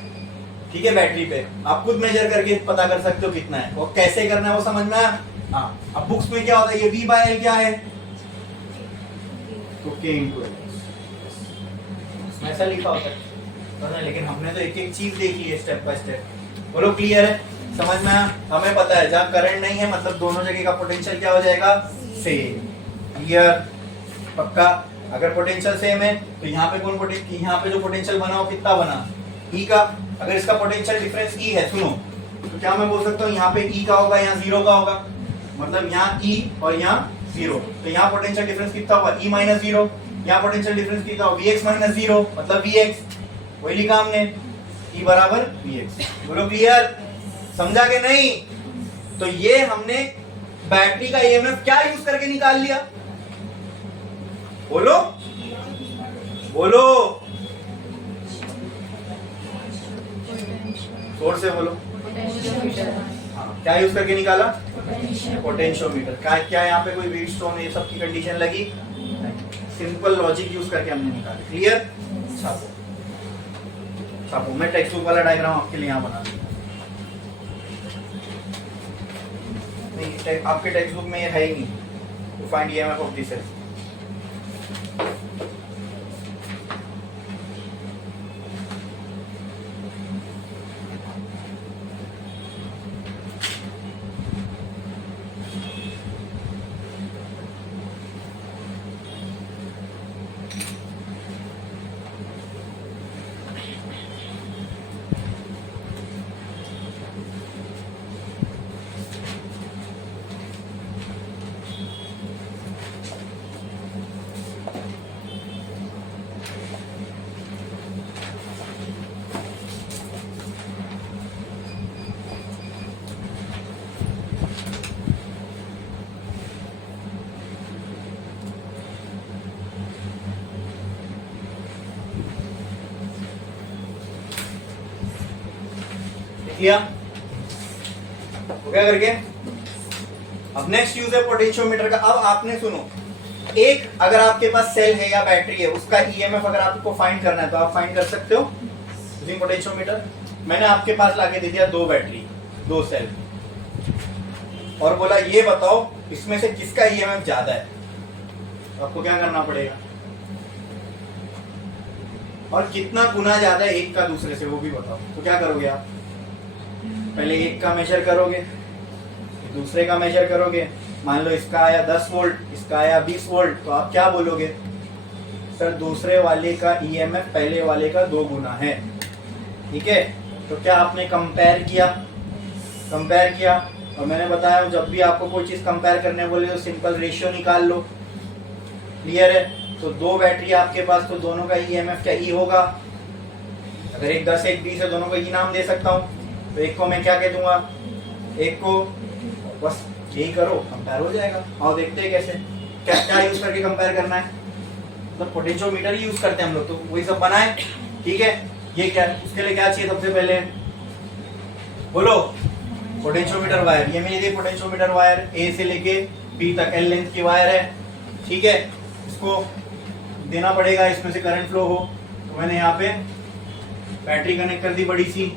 ठीक है, बैटरी पे आप खुद मेजर करके पता कर सकते हो कितना है, और कैसे करना है वो समझ में आया? हाँ, अब बुक्स में क्या होता है, ये V/L क्या है, तो K × L ऐसा लिखा होता है, लेकिन हमने तो एक एक चीज देख ली है स्टेप बाय स्टेप। बोलो क्लियर है, समझ में आया? हमें पता है जहाँ करंट नहीं है मतलब दोनों जगह का पोटेंशियल क्या हो जाएगा, सेम। क्लियर, पक्का? अगर पोटेंशियल सेम है तो यहाँ पे कौन पोटेंशियल, यहाँ पे जो पोटेंशियल बना हो कितना बना, E का। अगर इसका पोटेंशियल डिफरेंस E है, सुनो, तो क्या मैं बोल सकता हूँ यहाँ पे E का होगा, यहाँ 0 का होगा, मतलब यहाँ E और यहाँ 0, तो यहाँ पोटेंशियल डिफरेंस कितना होगा, E - 0। यहाँ पोटेंशियल डिफरेंस कितना होगा, Vx - 0, मतलब Vx, वही लिखा हमने, E = Vx। बोलो क्लियर, समझा के नहीं? तो ये हमने बैटरी का ईएमएफ क्या यूज करके निकाल लिया, बोलो बोलो, जोर से बोलो। हाँ, क्या यूज करके निकाला, पोटेंशियोमीटर। क्या यहाँ पे कोई व्हीटस्टोन ये सब की कंडीशन लगी, सिंपल लॉजिक यूज करके हमने निकाला। क्लियर, छापो छापो, मैं टेक्स्ट बुक वाला डायग्राम आपके लिए यहाँ बना दूंगा। नहीं, आपके टेक्स्ट बुक में ये है ही नहीं, to find EMF of this cell. किया हो गया करके। अब नेक्स्ट यूज है पोटेंशियोमीटर का। अब आपने सुनो, एक अगर आपके पास सेल है या बैटरी है, उसका ईएमएफ अगर आपको फाइंड करना है तो आप फाइंड कर सकते हो यूजिंग पोटेंशियोमीटर। मैंने आपके पास लाके दे दिया 2 बैटरी 2 सेल और बोला ये बताओ इसमें से किसका ईएमएफ ज्यादा है, तो आपको क्या करना पड़ेगा, और कितना गुना ज्यादा है एक का दूसरे से वो भी बताओ। तो क्या करोगे आप, पहले एक का मेजर करोगे, दूसरे का मेजर करोगे। मान लो इसका आया 10 वोल्ट, इसका आया 20 वोल्ट, तो आप क्या बोलोगे, सर दूसरे वाले का ईएमएफ पहले वाले का 2 गुना है। ठीक है, तो क्या आपने कंपेयर किया, और मैंने बताया जब भी आपको कोई चीज कंपेयर करने बोले तो सिंपल रेशियो निकाल लो। क्लियर है? तो 2 बैटरी आपके पास, तो दोनों का ईएमएफ क्या ई होगा। अगर एक 10 एक 20 है, दोनों को ई नाम दे सकता हूँ, तो एक को मैं क्या कह दूंगा, एक को बस यही करो, कंपेयर हो जाएगा। और देखते हैं कैसे, क्या यूज करके कंपेयर करना है, मतलब पोटेंशियोमीटर ही यूज करते हैं हम लोग, तो वही सब बनाए। ठीक है, ये क्या, उसके लिए क्या चाहिए सबसे पहले, बोलो, पोटेंशियोमीटर वायर। ये मेरी पोटेंशियोमीटर वायर ए से लेके बी तक एल लेंथ की वायर है। ठीक है, इसको देना पड़ेगा, इसमें से करंट फ्लो हो। तो मैंने यहाँ पे बैटरी कनेक्ट कर दी बड़ी सी,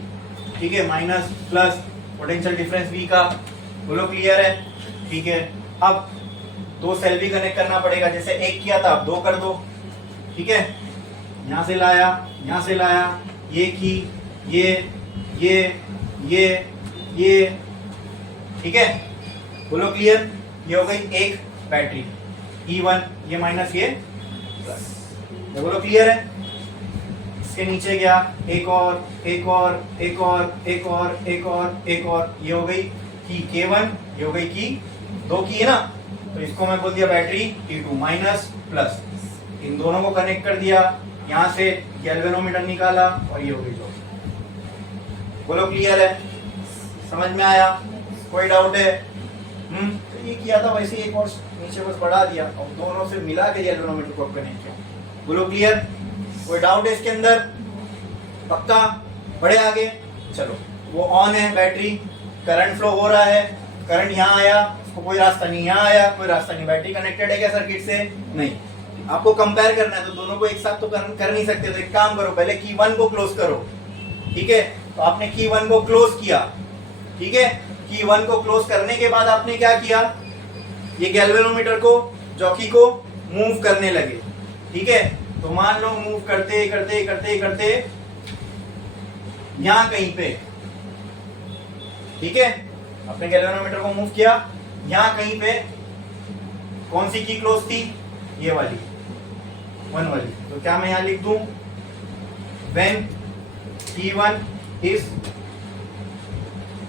ठीक है, minus plus potential difference V का। बोलो क्लियर है? ठीक है, अब 2 सेल भी कनेक्ट करना पड़ेगा, जैसे एक किया था अब 2 कर दो। ठीक है, यहाँ से लाया, ये की, ये, ठीक है। बोलो क्लियर, ये हो गई एक बैटरी E1, ये माइनस ये प्लस। बोलो क्लियर है? इसके नीचे गया एक और, ये हो गई की K1, ये हो गई की 2 की है ना, तो इसको मैं बोल दिया बैटरी T2 माइनस प्लस। इन दोनों को कनेक्ट कर दिया, यहाँ से गैल्वेनोमीटर निकाला और ये हो गई 2। बोलो क्लियर है? समझ में आया? कोई डाउट है? तो ये किया था वैसे एक और नीचे बस बढ़ा दिया और दोनों से मिला के गैल्वेनोमीटर को कनेक्ट किया। बोलो क्लियर? कोई डाउट है इसके अंदर? पक्का? बढ़े आगे, चलो वो ऑन है बैटरी, करंट फ्लो हो रहा है, करंट यहाँ आया, उसको कोई रास्ता नहीं, यहाँ आया कोई रास्ता नहीं, बैटरी कनेक्टेड है क्या सर्किट से? नहीं। आपको कंपेयर करना है तो दोनों को एक साथ तो कर नहीं सकते, तो एक काम करो, पहले की 1 को क्लोज करो, ठीक है? तो आपने की 1 को क्लोज किया, ठीक है? की 1 को क्लोज करने के बाद आपने क्या किया, ये गैल्वेनोमीटर को, जॉकी को मूव करने लगे, ठीक है? तो मान लो मूव करते करते करते करते यहां कहीं पे, ठीक है? अपने गैल्वेनोमीटर को मूव किया, यहां कहीं पे कौन सी की क्लोज थी? ये वाली 1 वाली। तो क्या मैं यहां लिख दूं, व्हेन T1 इज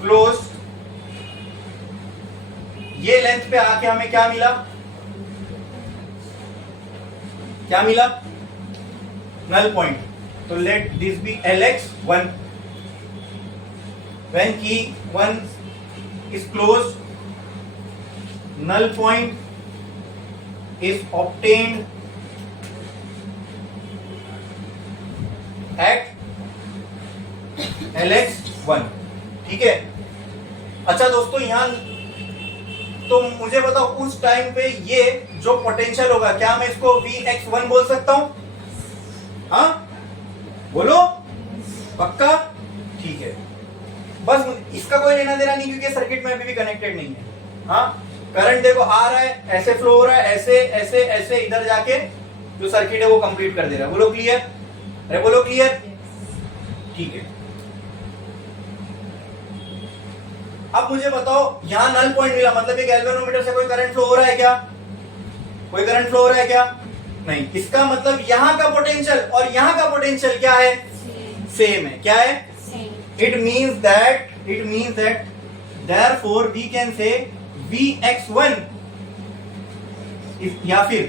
क्लोज, ये लेंथ पे आके हमें क्या मिला, क्या मिला? Null point. तो let this be LX1। When key 1 is close, null point is obtained at LX1, ठीक है? अच्छा दोस्तों, यहां तो मुझे बताओ उस टाइम पे ये जो पोटेंशियल होगा, क्या मैं इसको Vx1 बोल सकता हूं? हाँ बोलो, पक्का? ठीक है, बस इसका कोई लेना देना नहीं क्योंकि सर्किट में अभी भी कनेक्टेड नहीं है। हाँ, करंट देखो आ रहा है, ऐसे फ्लो हो रहा है, ऐसे ऐसे ऐसे इधर जाके जो सर्किट है वो कंप्लीट कर दे रहा है। बोलो क्लियर? अरे बोलो क्लियर? ठीक है। अब मुझे बताओ, यहां नल पॉइंट मिला, मतलब ये गैल्वेनोमीटर से कोई करंट फ्लो हो रहा है क्या? कोई करंट फ्लो हो रहा है क्या? नहीं। इसका मतलब यहां का पोटेंशियल और यहां का पोटेंशियल क्या है? सेम है। क्या है? It means that therefore we can say Vx1 या फिर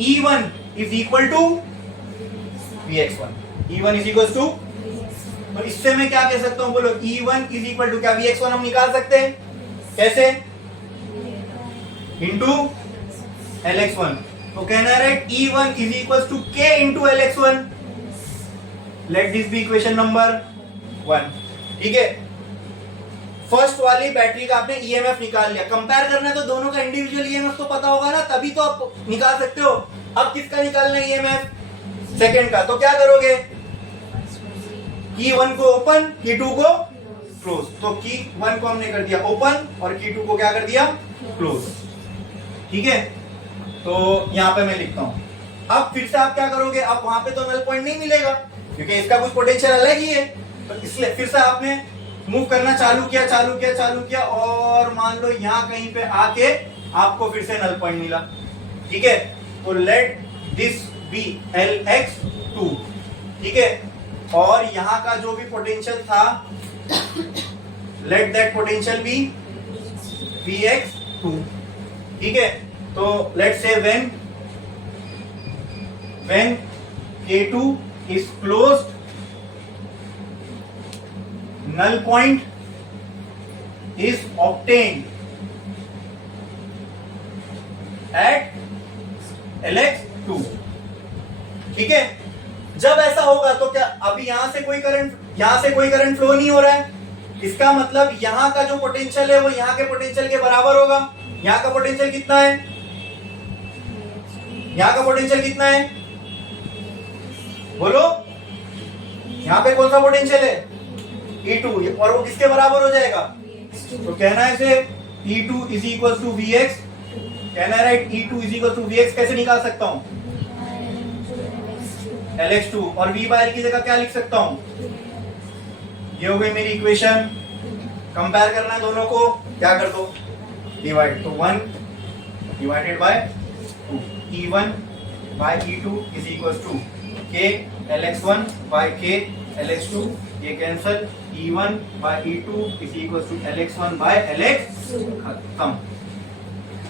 E1 is equal to Vx1। E1 is equal to, और इससे मैं क्या कह सकता हूं? बोलो, E1 is equal to क्या Vx1 हम निकाल सकते हैं? कैसे? Into LX1। तो कहना है write, E1 is equal to K into LX1। Let this be equation number 1, ठीक है? फर्स्ट वाली बैटरी का आपने ईएमएफ निकाल लिया, कंपेयर करना है तो दोनों का इंडिविजुअल ईएमएफ तो पता होगा ना, तभी तो आप निकाल सकते हो। अब किसका निकालना है ईएमएफ? सेकंड का। तो क्या करोगे? की 1 को ओपन, की 2 को क्लोज। तो की 1 को हमने कर दिया ओपन और की 2 को क्या कर दिया? क्लोज, ठीक है? तो यहां पे मैं लिखता हूं। अब फिर से आप क्या करोगे? अब वहां पे तो नल पॉइंट नहीं मिलेगा क्योंकि इसका कुछ पोटेंशियल अलग ही है, तो इसलिए फिर से आपने मूव करना चालू किया और मान लो यहां कहीं पे आके आपको फिर से नल पॉइंट मिला, ठीक है? तो लेट दिस बी LX2, ठीक है? और यहां का जो भी पोटेंशियल था, let that potential B Vx2, ठीक है? तो लेट से when K2 is closed, null point is obtained at LX2, ठीक है? जब ऐसा होगा तो क्या अभी यहां से कोई करंट फ्लो नहीं हो रहा है, इसका मतलब यहां का जो पोटेंशियल है वो यहां के पोटेंशियल के बराबर होगा। यहां का पोटेंशियल कितना है? यहां का पोटेंशियल कितना है? बोलो, यहां पे कौन सा पोटेंशियल है? E2, और वो किसके बराबर हो जाएगा? तो कहना है इसे E2 is equals to Vx, कहना है right, E2 is equals to Vx कैसे निकाल सकता हूं? LX2, और V बाय L की जगह क्या लिख सकता हूं? ये हो गई मेरी इक्वेशन। कंपेयर करना है दोनों को, क्या कर दो? डिवाइड। तो 1 divided by 2, E1 by E2 is equals to K LX1 by K LX2, ये cancel, E1 by E2 is equals to LX1 by LX, खत्म।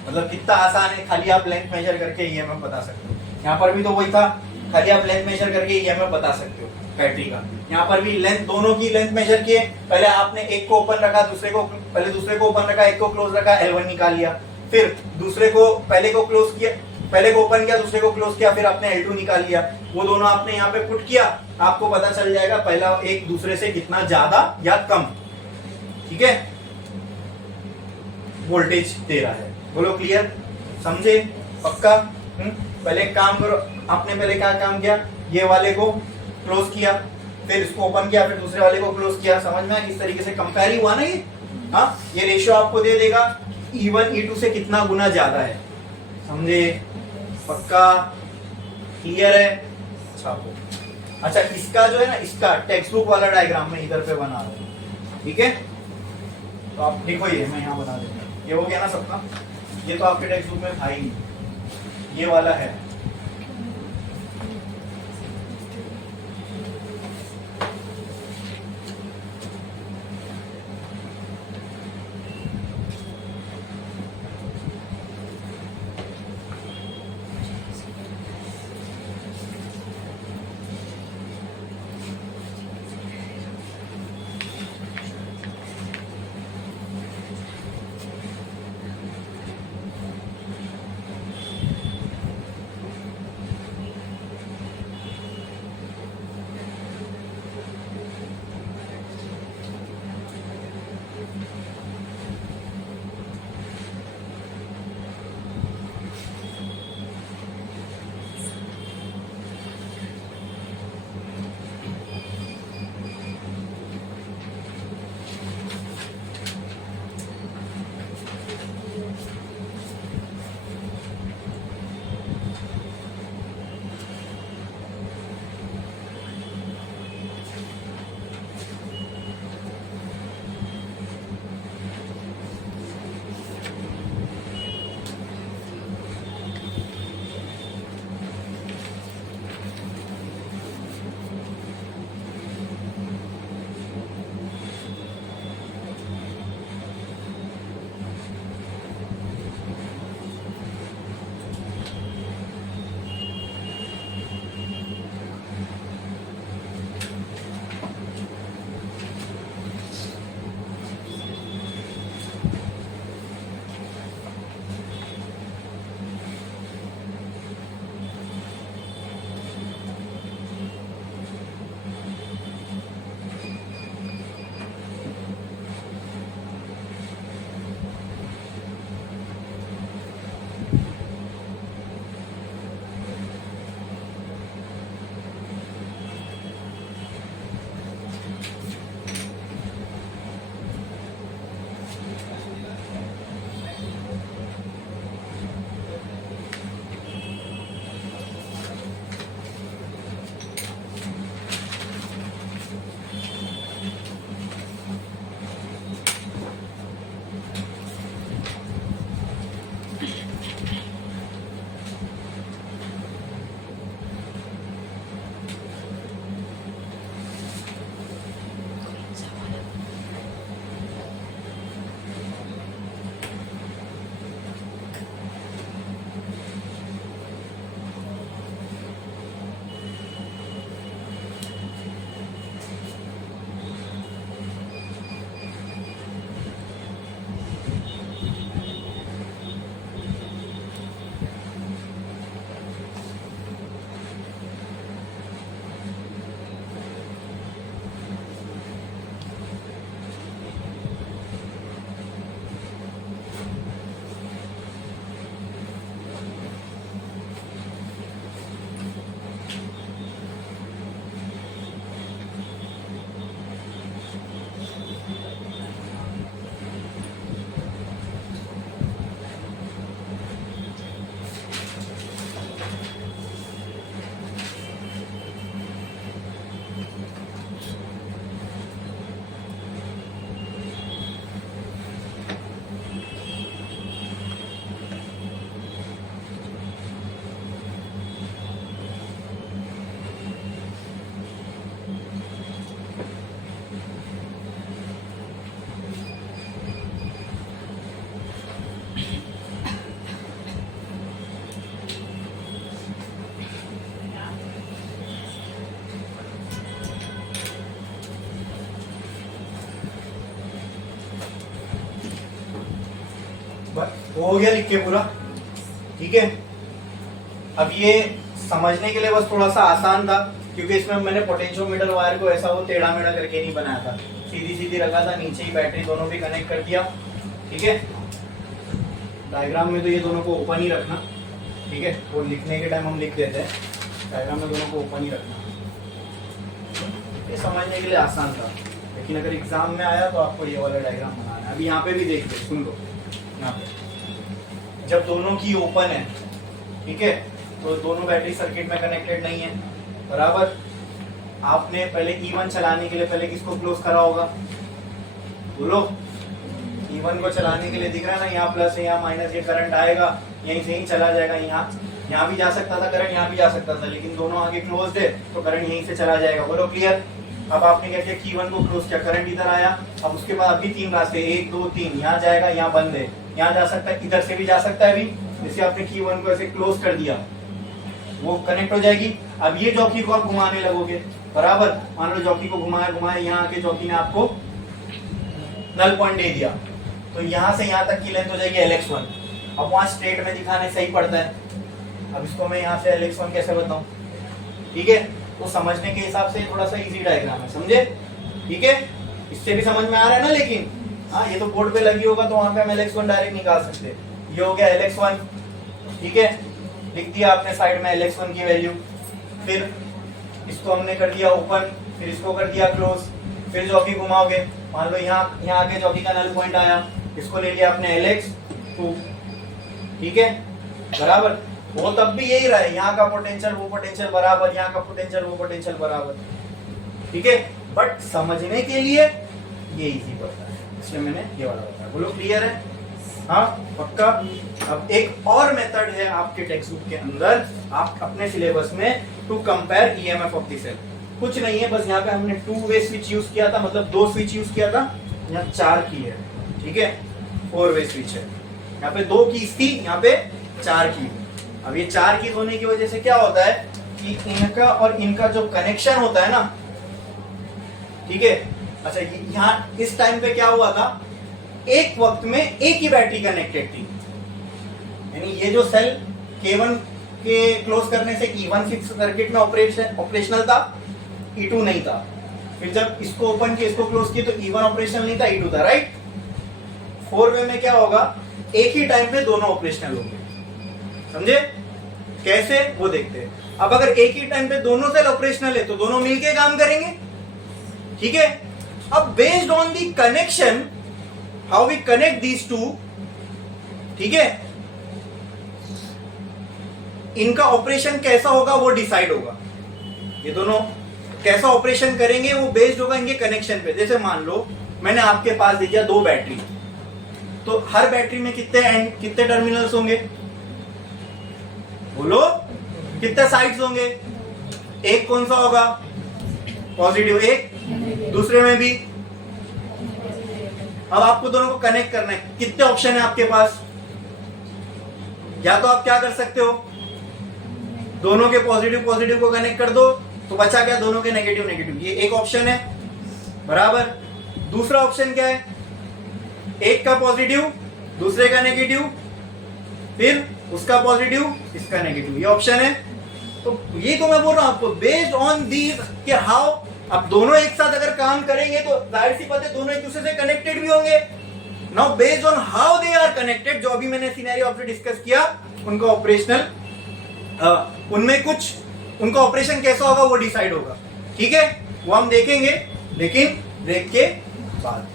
मतलब कितना आसान है, खाली आप लेंथ मेजर करके ईएमएफ बता सकते हो। यहाँ पर भी तो वही था, खाली आप लेंथ मेजर करके ईएमएफ बता सकते हो बैटरी का। यहाँ पर भी लेंथ, दोनों की लेंथ मेजर किए, पहले आपने एक को ओपन रखा, दूसरे को ओपन रखा, एक को क्लोज रखा, L1 निकाल लिया, फिर दूसरे को पहले को क्लोज किया, पहले को ओपन किया, दूसरे को क्लोज किया, फिर आपने L2 निकाल लिया, वो दोनों आपने यहाँ पे पुट किया, आपको पता चल जाएगा पहला एक दूसरे से कितना ज्यादा या कम, ठीक है, वोल्टेज दे रहा है। बोलो क्लियर, समझे, पक्का? पहले एक काम करो, आपने पहले क्या काम किया, ये वाले को क्लोज किया, फिर इसको ओपन किया, फिर दूसरे वाले को क्लोज किया, समझ में किस तरीके से कंपेयर ही हुआ ना ये। हाँ, ये रेशियो आपको दे देगा E1 E2 से कितना गुना ज्यादा है, समझे, पक्का, क्लियर है? अच्छा, इसका जो है ना, इसका टेक्स्ट बुक वाला डायग्राम में इधर पे बना रहा हूं, ठीक है, तो आप देखो, ये मैं यहाँ बना देता हूँ, ये हो गया ना सबका, ये तो आपके टेक्स्ट बुक में था ही नहीं, ये वाला है। हो गया लिख के पूरा, ठीक है। अब ये समझने के लिए बस थोड़ा सा आसान था, क्योंकि इसमें मैंने पोटेंशियोमीटर वायर को ऐसा वो टेढ़ा मेढ़ा करके नहीं बनाया था, सीधी सीधी रखा था, नीचे ही बैटरी दोनों भी कनेक्ट कर दिया। ठीक है, डायग्राम में तो ये दोनों को ओपन ही रखना, ठीक है, वो लिखने के टाइम हम लिख देते हैं, डायग्राम में दोनों को ओपन ही रखना। ये समझने के लिए आसान था, लेकिन अगर एग्जाम में आया तो आपको ये वाला डायग्राम बनाना है। अभी यहाँ पे भी देख लो, सुन लो, यहाँ पे जब दोनों की ओपन है, ठीक है, तो दोनों बैटरी सर्किट में कनेक्टेड नहीं है, बराबर। आपने पहले E1 चलाने के लिए पहले किसको क्लोज करा होगा, बोलो। E1 को चलाने के लिए दिख रहा है ना, यहाँ प्लस है, यहाँ माइनस, ये करंट आएगा, यहीं से ही चला जाएगा, यहाँ भी जा सकता था करंट, यहाँ भी जा सकता था, लेकिन दोनों आगे क्लोज है तो करंट यहीं से चला जाएगा। बोलो क्लियर। अब आपने क्या किया, की 1 को क्लोज किया, करंट इधर आया। अब उसके बाद अभी 3 रास्ते, 1 2 3, यहाँ जाएगा, यहाँ बंद है, यहाँ जा सकता है, इधर से भी जा सकता है। अभी जैसे आपने की 1 को ऐसे क्लोज कर दिया, वो कनेक्ट हो जाएगी। अब ये जॉकी को आप घुमाने लगोगे, बराबर। मान लो जॉकी को घुमाया, यहाँ आके जॉकी ने आपको नल पॉइंट दे दिया, तो यहाँ से यहाँ तक की लेंथ हो जाएगी LX1। अब वहां स्ट्रेट में दिखाने सही पड़ता है। अब इसको मैं यहाँ से LX1 कैसे बताऊं, ठीक है। तो समझने के हिसाब से थोड़ा सा इजी डायग्राम है, समझे, ठीक है। इससे भी समझ में आ रहा है ना, लेकिन हाँ, ये तो बोर्ड पे लगी होगा तो वहां पे हम LX1 डायरेक्ट निकाल सकते। ये हो गया LX1, ठीक है, लिख दिया आपने साइड में LX1 की वैल्यू। फिर इसको हमने कर दिया ओपन, फिर इसको कर दिया क्लोज। फिर जॉकी घुमाओगे, मान लो यहाँ आके जॉकी का नल पॉइंट आया, इसको ले लिया आपने LX2, ठीक है, बराबर। वो तब भी यही रहा है, यहाँ का पोटेंशियल वो पोटेंशियल बराबर, यहाँ का पोटेंशियल वो पोटेंशियल बराबर, ठीक है। बट समझने के लिए ये इजी पड़ता है, इसलिए मैंने ये वाला बताया। बोलो क्लियर है, हाँ पक्का। अब एक और मेथड है आपके टेक्स्ट बुक के अंदर, आप अपने सिलेबस में, to compare EMF of the cell. कुछ नहीं है, बस यहाँ पे हमने 2 वे स्विच यूज किया था, मतलब 2 स्विच यूज किया था, यहाँ 4 की है, ठीक है, 4 वे स्विच है। यहाँ पे 2 कीज थी, यहाँ पे 4 की। अब ये 4 कीज होने की वजह से क्या होता है कि इनका और इनका जो कनेक्शन होता है ना, ठीक है। अच्छा, यहाँ इस टाइम पे क्या हुआ था, एक वक्त में एक ही बैटरी कनेक्टेड थी, यानी ये जो सेल K1 के क्लोज करने से E1 सर्किट में ऑपरेशनल था, E2 नहीं था। फिर जब इसको ओपन किया, इसको क्लोज किया, तो E1 ऑपरेशनल नहीं था, E2 था, राइट। 4 वे में क्या होगा, एक ही टाइम पे दोनों ऑपरेशनल होंगे, समझे कैसे, वो देखते हैं। अब अगर एक ही टाइम पे दोनों सेल ऑपरेशनल है तो दोनों मिलके काम करेंगे, ठीक है। अब based on the connection, how we connect these two, ठीक है, इनका ऑपरेशन कैसा होगा वो डिसाइड होगा। ये दोनों कैसा ऑपरेशन करेंगे वो बेस्ड होगा इनके कनेक्शन पे। जैसे मान लो मैंने आपके पास दे दिया 2 बैटरी, तो हर बैटरी में कितने टर्मिनल्स होंगे, बोलो कितने साइड्स होंगे। एक कौन सा होगा, पॉजिटिव, एक दूसरे में भी। अब आपको दोनों को कनेक्ट करना है, कितने ऑप्शन है आपके पास। या तो आप क्या कर सकते हो, दोनों के पॉजिटिव को कनेक्ट कर दो, तो बचा क्या, दोनों के नेगेटिव, ये एक ऑप्शन है, बराबर। दूसरा ऑप्शन क्या है, एक का पॉजिटिव दूसरे का नेगेटिव, फिर उसका पॉजिटिव इसका नेगेटिव, ये ऑप्शन है। तो ये तो मैं बोल रहा हूं आपको, बेस्ड ऑन दीज कि हाउ, अब दोनों एक साथ अगर काम करेंगे तो जाहिर सी बात है दोनों एक दूसरे से कनेक्टेड भी होंगे। Now based on how they are connected, जो अभी मैंने सिनेरियो आपसे डिस्कस किया, उनका ऑपरेशनल, उनमें कुछ उनका ऑपरेशन कैसा होगा वो डिसाइड होगा, ठीक है। वो हम देखेंगे, लेकिन ब्रेक के बाद।